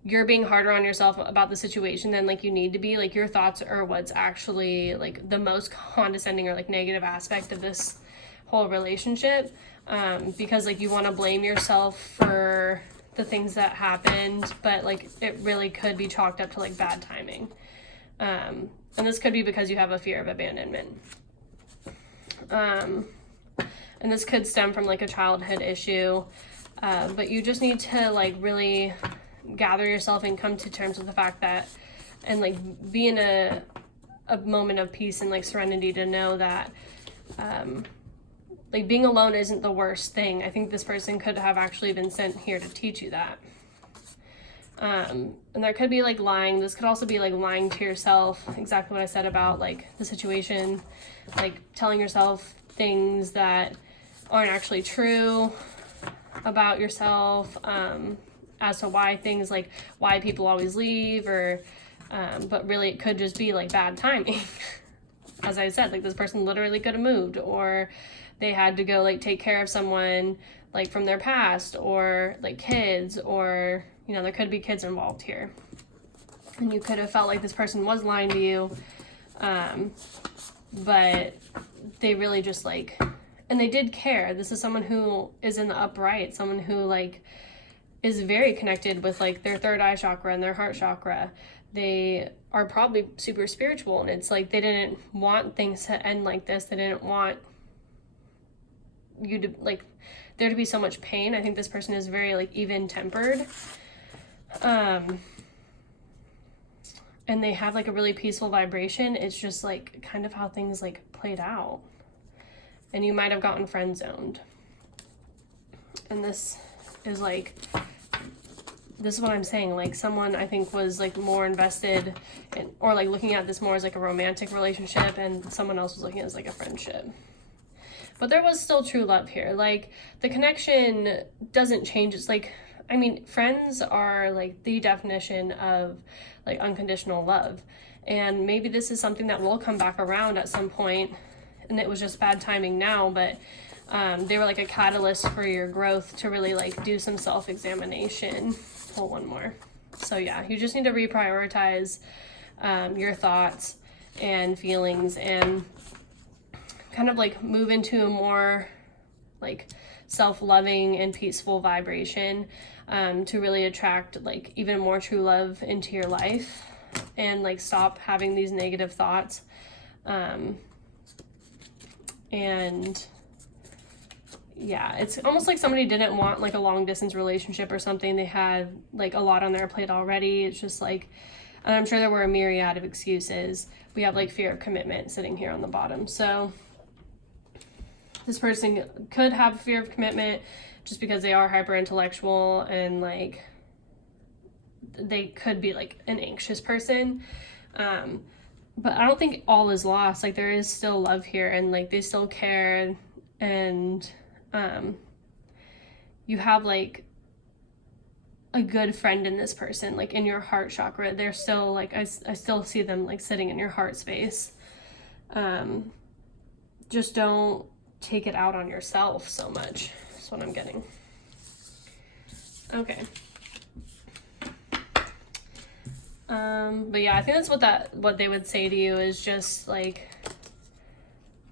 you're being harder on yourself about the situation than like you need to be. Like, your thoughts are what's actually like the most condescending or like negative aspect of this whole relationship, because like you want to blame yourself for the things that happened, but like it really could be chalked up to like bad timing, and this could be because you have a fear of abandonment, and this could stem from like a childhood issue, but you just need to like really gather yourself and come to terms with the fact that, and like be in a moment of peace and like serenity to know that like being alone isn't the worst thing. I think this person could have actually been sent here to teach you that. And there could be like lying. This could also be like lying to yourself, exactly what I said about like the situation, like telling yourself things that aren't actually true about yourself, as to why things like why people always leave, or but really it could just be like bad timing. As I said, like this person literally could have moved, or they had to go like take care of someone like from their past, or like kids, or you know, there could be kids involved here, and you could have felt like this person was lying to you, but they really just like, and they did care. This is someone who is in the upright, someone who like is very connected with like their third eye chakra and their heart chakra. They are probably super spiritual, and it's like they didn't want things to end like this. They didn't want you to like there to be so much pain. I think this person is very like even tempered, and they have like a really peaceful vibration. It's just like kind of how things like played out, and you might have gotten friend zoned. And this is like, this is what I'm saying, like someone I think was like more invested in, or like looking at this more as like a romantic relationship, and someone else was looking at it as like a friendship. but there was still true love here. Like, the connection doesn't change. It's like, I mean, friends are like the definition of like unconditional love. And maybe this is something that will come back around at some point, and it was just bad timing now, but they were like a catalyst for your growth to really like do some self-examination. Pull one more. So yeah, you just need to reprioritize your thoughts and feelings and kind of like move into a more like self-loving and peaceful vibration to really attract like even more true love into your life, and like stop having these negative thoughts. And yeah, it's almost like somebody didn't want like a long distance relationship or something. They had like a lot on their plate already. It's just like, and I'm sure there were a myriad of excuses. We have like fear of commitment sitting here on the bottom. So this person could have fear of commitment just because they are hyper intellectual, and like they could be like an anxious person. But I don't think all is lost. Like, there is still love here, and like they still care, and you have like a good friend in this person, like in your heart chakra. They're still like, I still see them like sitting in your heart space. Just don't take it out on yourself so much. That's what I'm getting. Okay. But yeah, I think that's what they would say to you is just like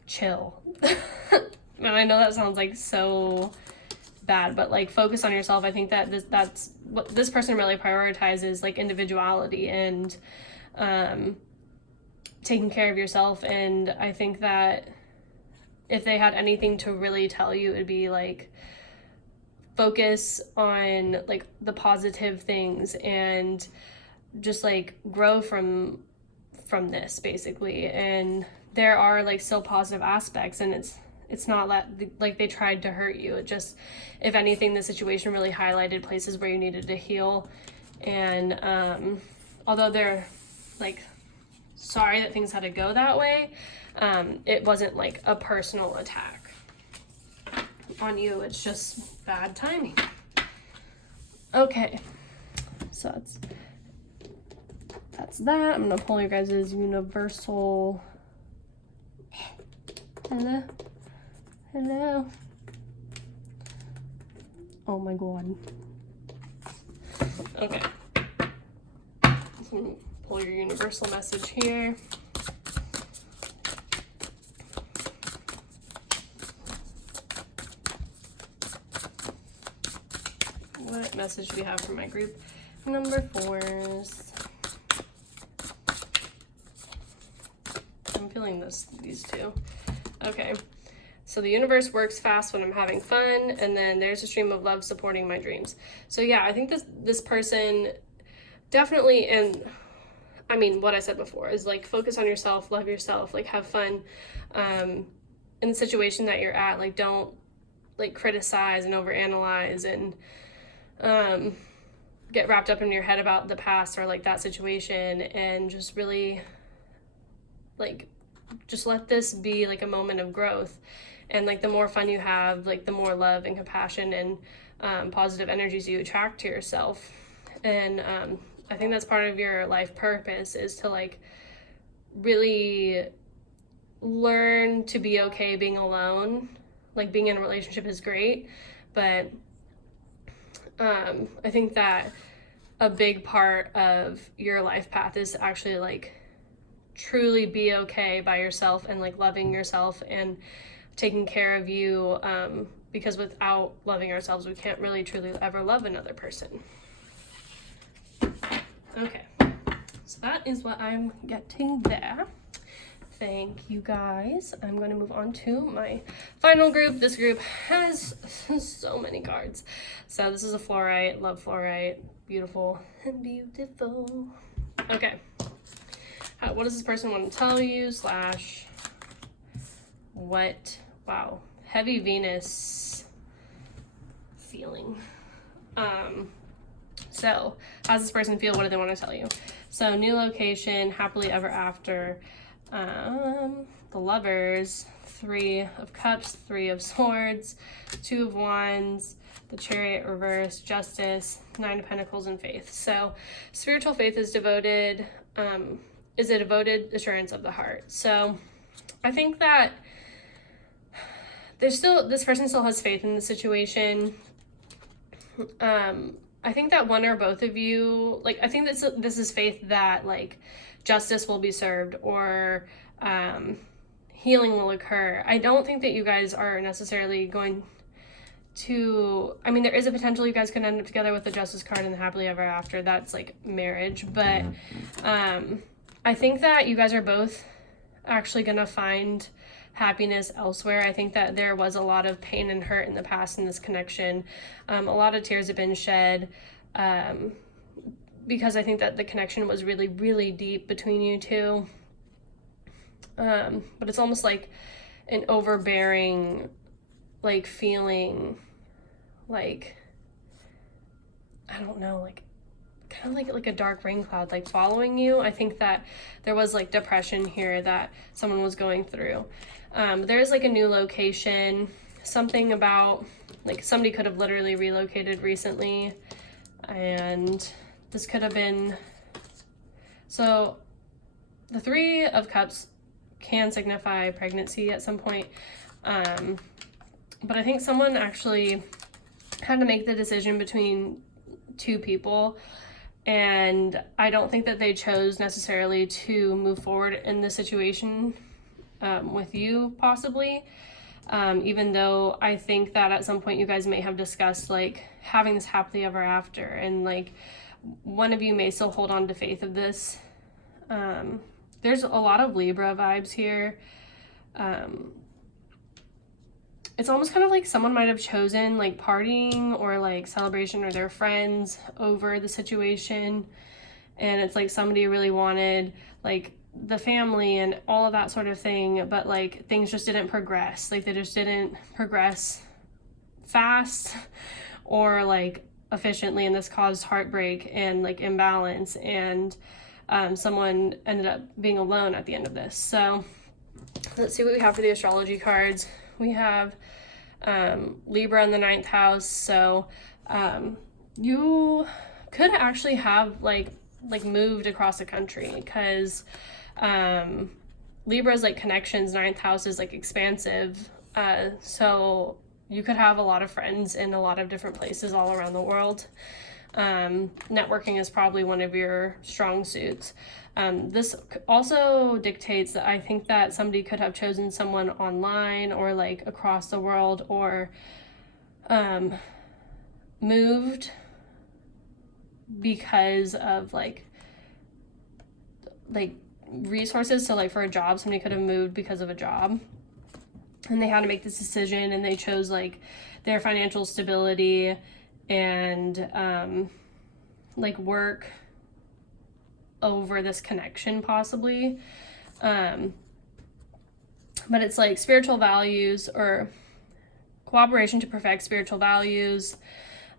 chill. And I know that sounds like so bad, but like focus on yourself. I think that that's what this person really prioritizes, like individuality and taking care of yourself. And I think that if they had anything to really tell you, it'd be like focus on like the positive things and just like grow from this basically. And there are like still positive aspects, and it's not like they tried to hurt you. It just, if anything, the situation really highlighted places where you needed to heal. And although they're like sorry that things had to go that way, it wasn't like a personal attack on you. It's just bad timing. Okay, so that's that. I'm gonna pull your guys' universal. Hello. Oh my god. Okay. So pull your universal message here. What message do we have for my group number 4s? I'm feeling these two. Okay. So the universe works fast when I'm having fun, and then there's a stream of love supporting my dreams. So yeah, I think this person definitely, and I mean what I said before is like focus on yourself, love yourself, like have fun in the situation that you're at. Like don't like criticize and overanalyze and get wrapped up in your head about the past or like that situation, and just really like just let this be like a moment of growth. And like the more fun you have, like the more love and compassion and positive energies you attract to yourself. And I think that's part of your life purpose, is to like really learn to be okay being alone. Like being in a relationship is great, but I think that a big part of your life path is actually like truly be okay by yourself and like loving yourself and taking care of you, because without loving ourselves, we can't really truly ever love another person. Okay, so that is what I'm getting there. Thank you guys. I'm going to move on to my final group. This group has so many cards. So this is a fluorite, love fluorite, beautiful and beautiful. Okay, what does this person want to tell you / what? Wow, heavy Venus feeling. So how does this person feel? What do they want to tell you? So new location, happily ever after, The Lovers, 3 of Cups, 3 of Swords, 2 of Wands, the Chariot reverse, Justice, 9 of Pentacles, and Faith. So spiritual faith is devoted, is a devoted assurance of the heart. So I think that this person still has faith in the situation. I think that one or both of you, like, I think this is faith that, like, justice will be served, or healing will occur. I don't think that you guys are necessarily going to, I mean, there is a potential you guys could end up together with the Justice card and the happily ever after. That's like marriage. But I think that you guys are both actually gonna find happiness elsewhere. I think that there was a lot of pain and hurt in the past in this connection. A lot of tears have been shed, because I think that the connection was really, really deep between you two. But it's almost like an overbearing, like, feeling, like, I don't know, like, kind of like a dark rain cloud, like, following you. I think that there was, like, depression here that someone was going through. There's, like, a new location, something about, like, somebody could have literally relocated recently, and this could have been, so the 3 of Cups can signify pregnancy at some point, but I think someone actually had to make the decision between 2 people, and I don't think that they chose necessarily to move forward in the situation with you, possibly, even though I think that at some point you guys may have discussed, like, having this happily ever after, and, like, one of you may still hold on to faith of this. There's a lot of Libra vibes here. It's almost kind of like someone might have chosen, like, partying or, like, celebration or their friends over the situation, and it's like somebody really wanted, like, the family and all of that sort of thing, but, like, things just didn't progress. Like, they just didn't progress fast or, like, efficiently, and this caused heartbreak and, like, imbalance, and someone ended up being alone at the end of this. So let's see what we have for the astrology cards. We have Libra in the 9th house, so you could actually have like moved across the country, because Libra's like connections, 9th house is like expansive, so you could have a lot of friends in a lot of different places all around the world. Networking is probably one of your strong suits. This also dictates that I think that somebody could have chosen someone online or like across the world, or moved because of like resources. So like for a job, somebody could have moved because of a job, and they had to make this decision, and they chose like their financial stability and like work over this connection possibly. But it's like spiritual values or cooperation to perfect spiritual values,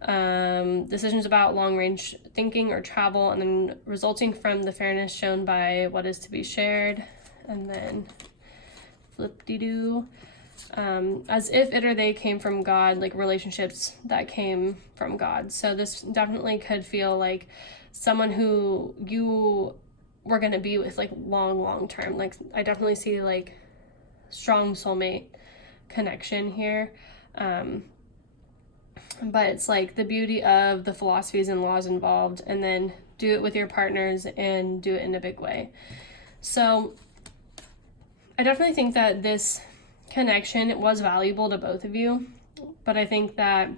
decisions about long-range thinking or travel, and then resulting from the fairness shown by what is to be shared. And then flip-de-doo, as if it or they came from God, like relationships that came from God. So this definitely could feel like someone who you were going to be with like long term. Like I definitely see like strong soulmate connection here. But it's like the beauty of the philosophies and laws involved, and then do it with your partners and do it in a big way. So I definitely think that this connection, it was valuable to both of you, but I think that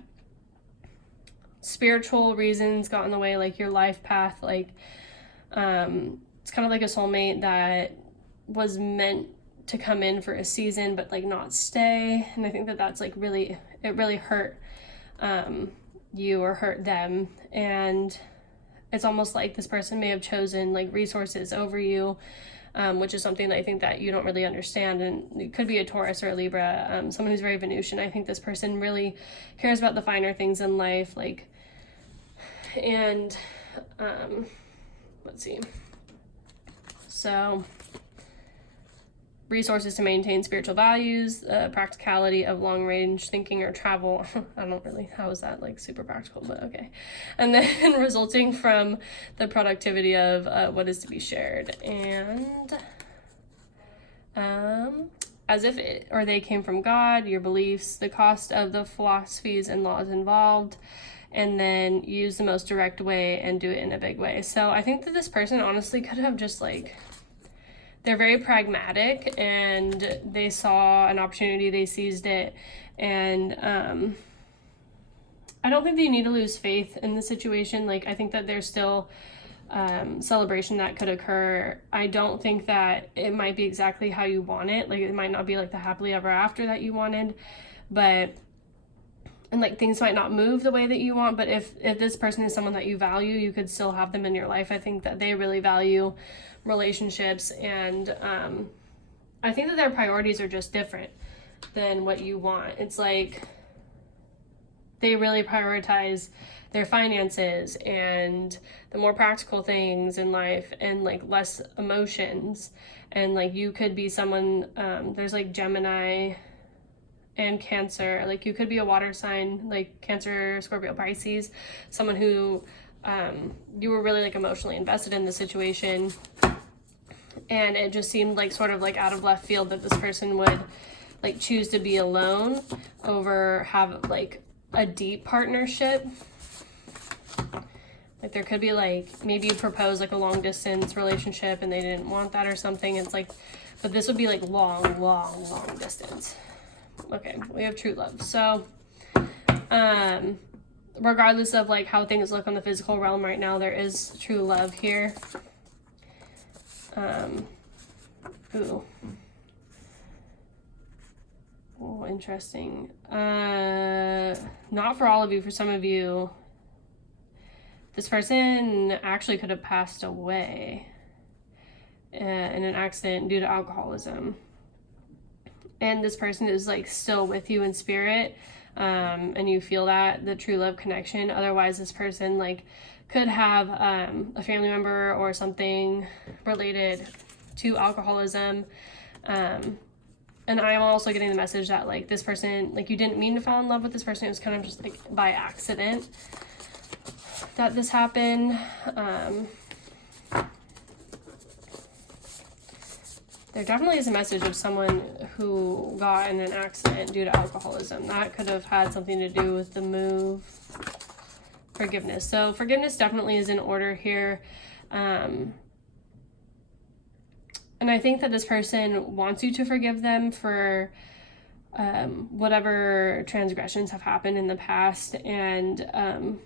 spiritual reasons got in the way, like your life path, like it's kind of like a soulmate that was meant to come in for a season but like not stay, and I think that that's like really, it really hurt you or hurt them, and it's almost like this person may have chosen like resources over you, which is something that I think that you don't really understand, and it could be a Taurus or a Libra, someone who's very Venusian. I think this person really cares about the finer things in life, like, and let's see, so resources to maintain spiritual values, practicality of long range thinking or travel. I don't really, how is that like super practical, but okay. And then resulting from the productivity of what is to be shared. And as if it or they came from God, your beliefs, the cost of the philosophies and laws involved, and then use the most direct way and do it in a big way. So I think that this person honestly could have just like, they're very pragmatic and they saw an opportunity, they seized it. And I don't think that you need to lose faith in the situation. Like, I think that there's still celebration that could occur. I don't think that it might be exactly how you want it. Like, it might not be like the happily ever after that you wanted, but and like things might not move the way that you want, but if this person is someone that you value, you could still have them in your life. I think that they really value relationships, and I think that their priorities are just different than what you want. It's like they really prioritize their finances and the more practical things in life, and like less emotions. And like you could be someone, there's like Gemini and Cancer, like you could be a water sign, like Cancer, Scorpio, Pisces, someone who you were really like emotionally invested in the situation, and it just seemed like sort of like out of left field that this person would like choose to be alone over have like a deep partnership. Like there could be like, maybe you propose like a long distance relationship and they didn't want that or something. It's like, but this would be like long distance. Okay, we have true love. So regardless of like how things look on the physical realm right now, there is true love here. Ooh. Oh, interesting. Not for all of you, for some of you, this person actually could have passed away in an accident due to alcoholism. And this person is like still with you in spirit, and you feel that, the true love connection. Otherwise, this person like could have a family member or something related to alcoholism. And I'm also getting the message that like this person, like you didn't mean to fall in love with this person. It was kind of just like by accident that this happened. There definitely is a message of someone who got in an accident due to alcoholism. That could have had something to do with the move. Forgiveness. So forgiveness definitely is in order here. And I think that this person wants you to forgive them for whatever transgressions have happened in the past, and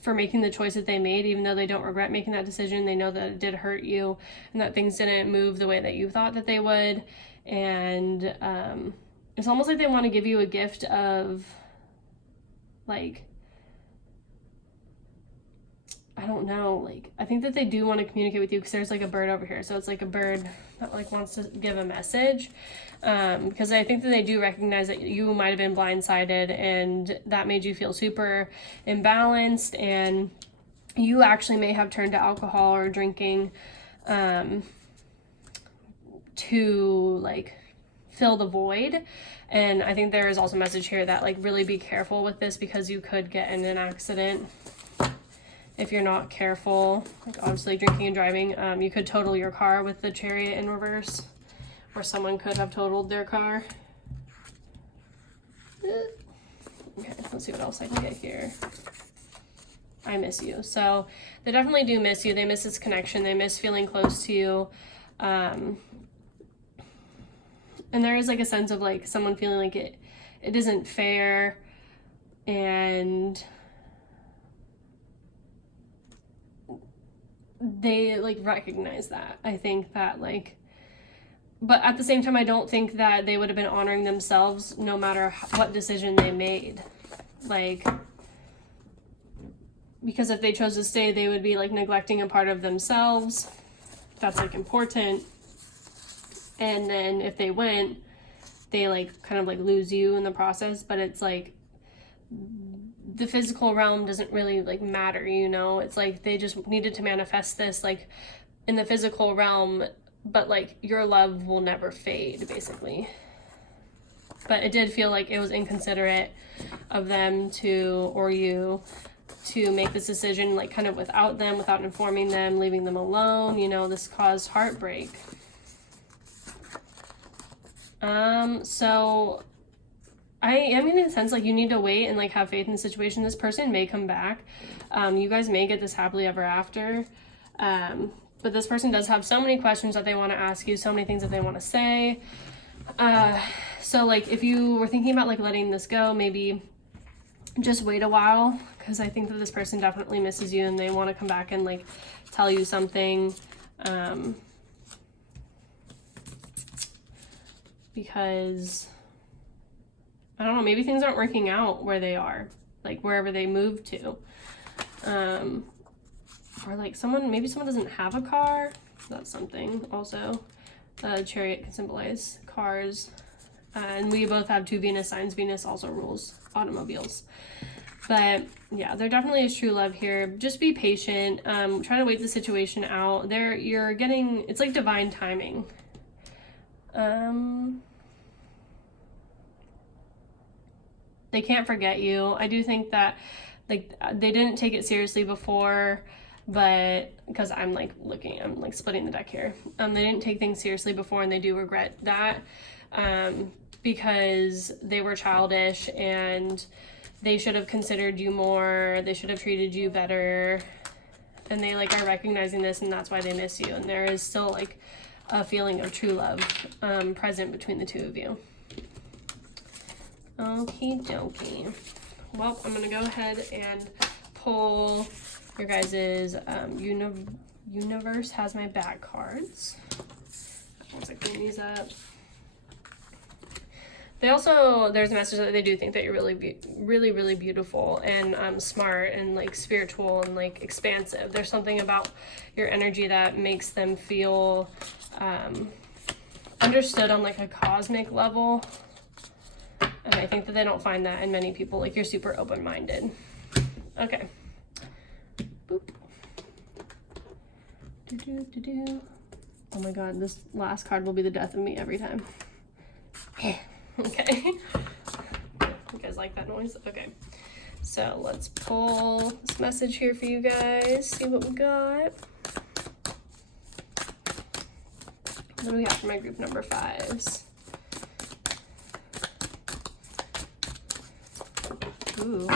for making the choice that they made, even though they don't regret making that decision. They know that it did hurt you and that things didn't move the way that you thought that they would. And it's almost like they want to give you a gift of like, I don't know, like I think that they do want to communicate with you, because there's like a bird over here. So it's like a bird that like wants to give a message, because I think that they do recognize that you might have been blindsided and that made you feel super imbalanced, and you actually may have turned to alcohol or drinking to like fill the void. And I think there is also a message here that like really be careful with this, because you could get in an accident if you're not careful. Like obviously drinking and driving, you could total your car with the Chariot in reverse, or someone could have totaled their car. Okay, let's see what else I can get here. I miss you. So they definitely do miss you. They miss this connection. They miss feeling close to you. And there is like a sense of like someone feeling like it isn't fair, and they like recognize that. I think that like, but at the same time, I don't think that they would have been honoring themselves no matter what decision they made. Like, because if they chose to stay, they would be like neglecting a part of themselves that's like important. And then if they went, they like kind of like lose you in the process. But it's like the physical realm doesn't really like matter, you know. It's like they just needed to manifest this like in the physical realm. but like your love will never fade, basically. But it did feel like it was inconsiderate of them to, or you, to make this decision like kind of without them, without informing them, leaving them alone. You know, this caused heartbreak. So I am in a sense like you need to wait and like have faith in the situation. This person may come back. You guys may get this happily ever after. But this person does have so many questions that they want to ask you, so many things that they want to say. So like if you were thinking about like letting this go, maybe just wait a while, because I think that this person definitely misses you and they want to come back and like tell you something. Because I don't know, maybe things aren't working out where they are, like wherever they moved to. Or like maybe someone doesn't have a car. That's something also. Chariot can symbolize cars. And we both have 2 Venus signs. Venus also rules automobiles. But yeah, there definitely is true love here. Just be patient. Try to wait the situation out. You're getting, it's like divine timing. They can't forget you. I do think that like they didn't take it seriously before, but because I'm like splitting the deck here. They didn't take things seriously before, and they do regret that, because they were childish and they should have considered you more. They should have treated you better, and they like are recognizing this, and that's why they miss you. And there is still like a feeling of true love present between the two of you. Okie dokie. Well, I'm gonna go ahead and pull your guys's universe has my back cards. Once I clean these up. They also, there's a message that they do think that you're really beautiful and smart and like spiritual and like expansive. There's something about your energy that makes them feel understood on like a cosmic level. And I think that they don't find that in many people. Like, you're super open-minded. Okay. Boop. Oh my god, this last card will be the death of me every time. Okay. You guys like that noise? Okay. So let's pull this message here for you guys. See what we got. What do we have for my group number 5s? Ooh.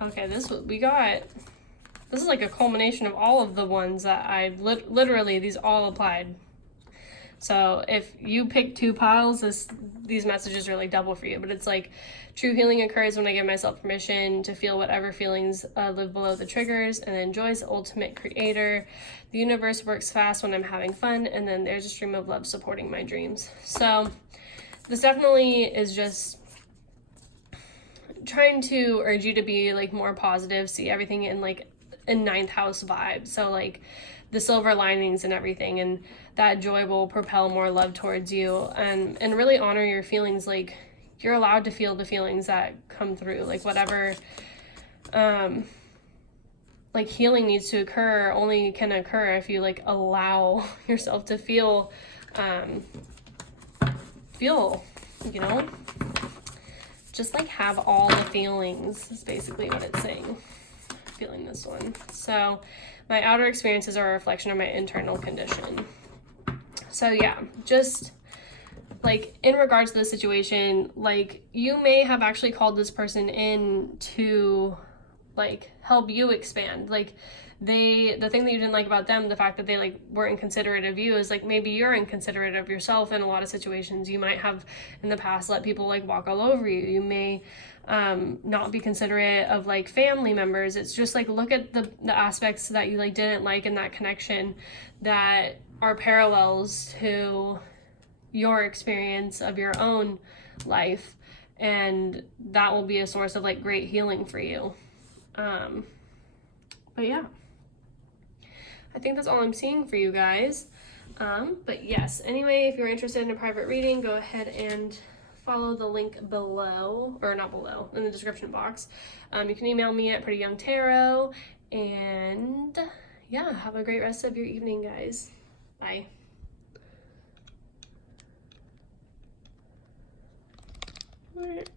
Okay, this is like a culmination of all of the ones that I literally, these all applied. So if you pick 2 piles, these messages are like double for you. But it's like, true healing occurs when I give myself permission to feel whatever feelings live below the triggers. And then joy's the ultimate creator. The universe works fast when I'm having fun. And then there's a stream of love supporting my dreams. So this definitely is just trying to urge you to be like more positive, see everything in like a 9th house vibe. So like the silver linings and everything, and that joy will propel more love towards you, and really honor your feelings. Like, you're allowed to feel the feelings that come through, like whatever like healing needs to occur only can occur if you like allow yourself to feel you know, just like have all the feelings is basically what it's saying. Feeling this one. So my outer experiences are a reflection of my internal condition. So yeah, just like in regards to the situation, like you may have actually called this person in to like help you expand. Like the thing that you didn't like about them, the fact that they like weren't inconsiderate of you, is like maybe you're inconsiderate of yourself in a lot of situations. You might have in the past let people like walk all over you. You may not be considerate of like family members. It's just like, look at the aspects that you like didn't like in that connection that are parallels to your experience of your own life, and that will be a source of like great healing for you. But yeah, I think that's all I'm seeing for you guys. But yes, anyway, if you're interested in a private reading, go ahead and follow the link below, or not below, in the description box. You can email me at PrettyYoungTarot, and yeah, have a great rest of your evening, guys. Bye. What?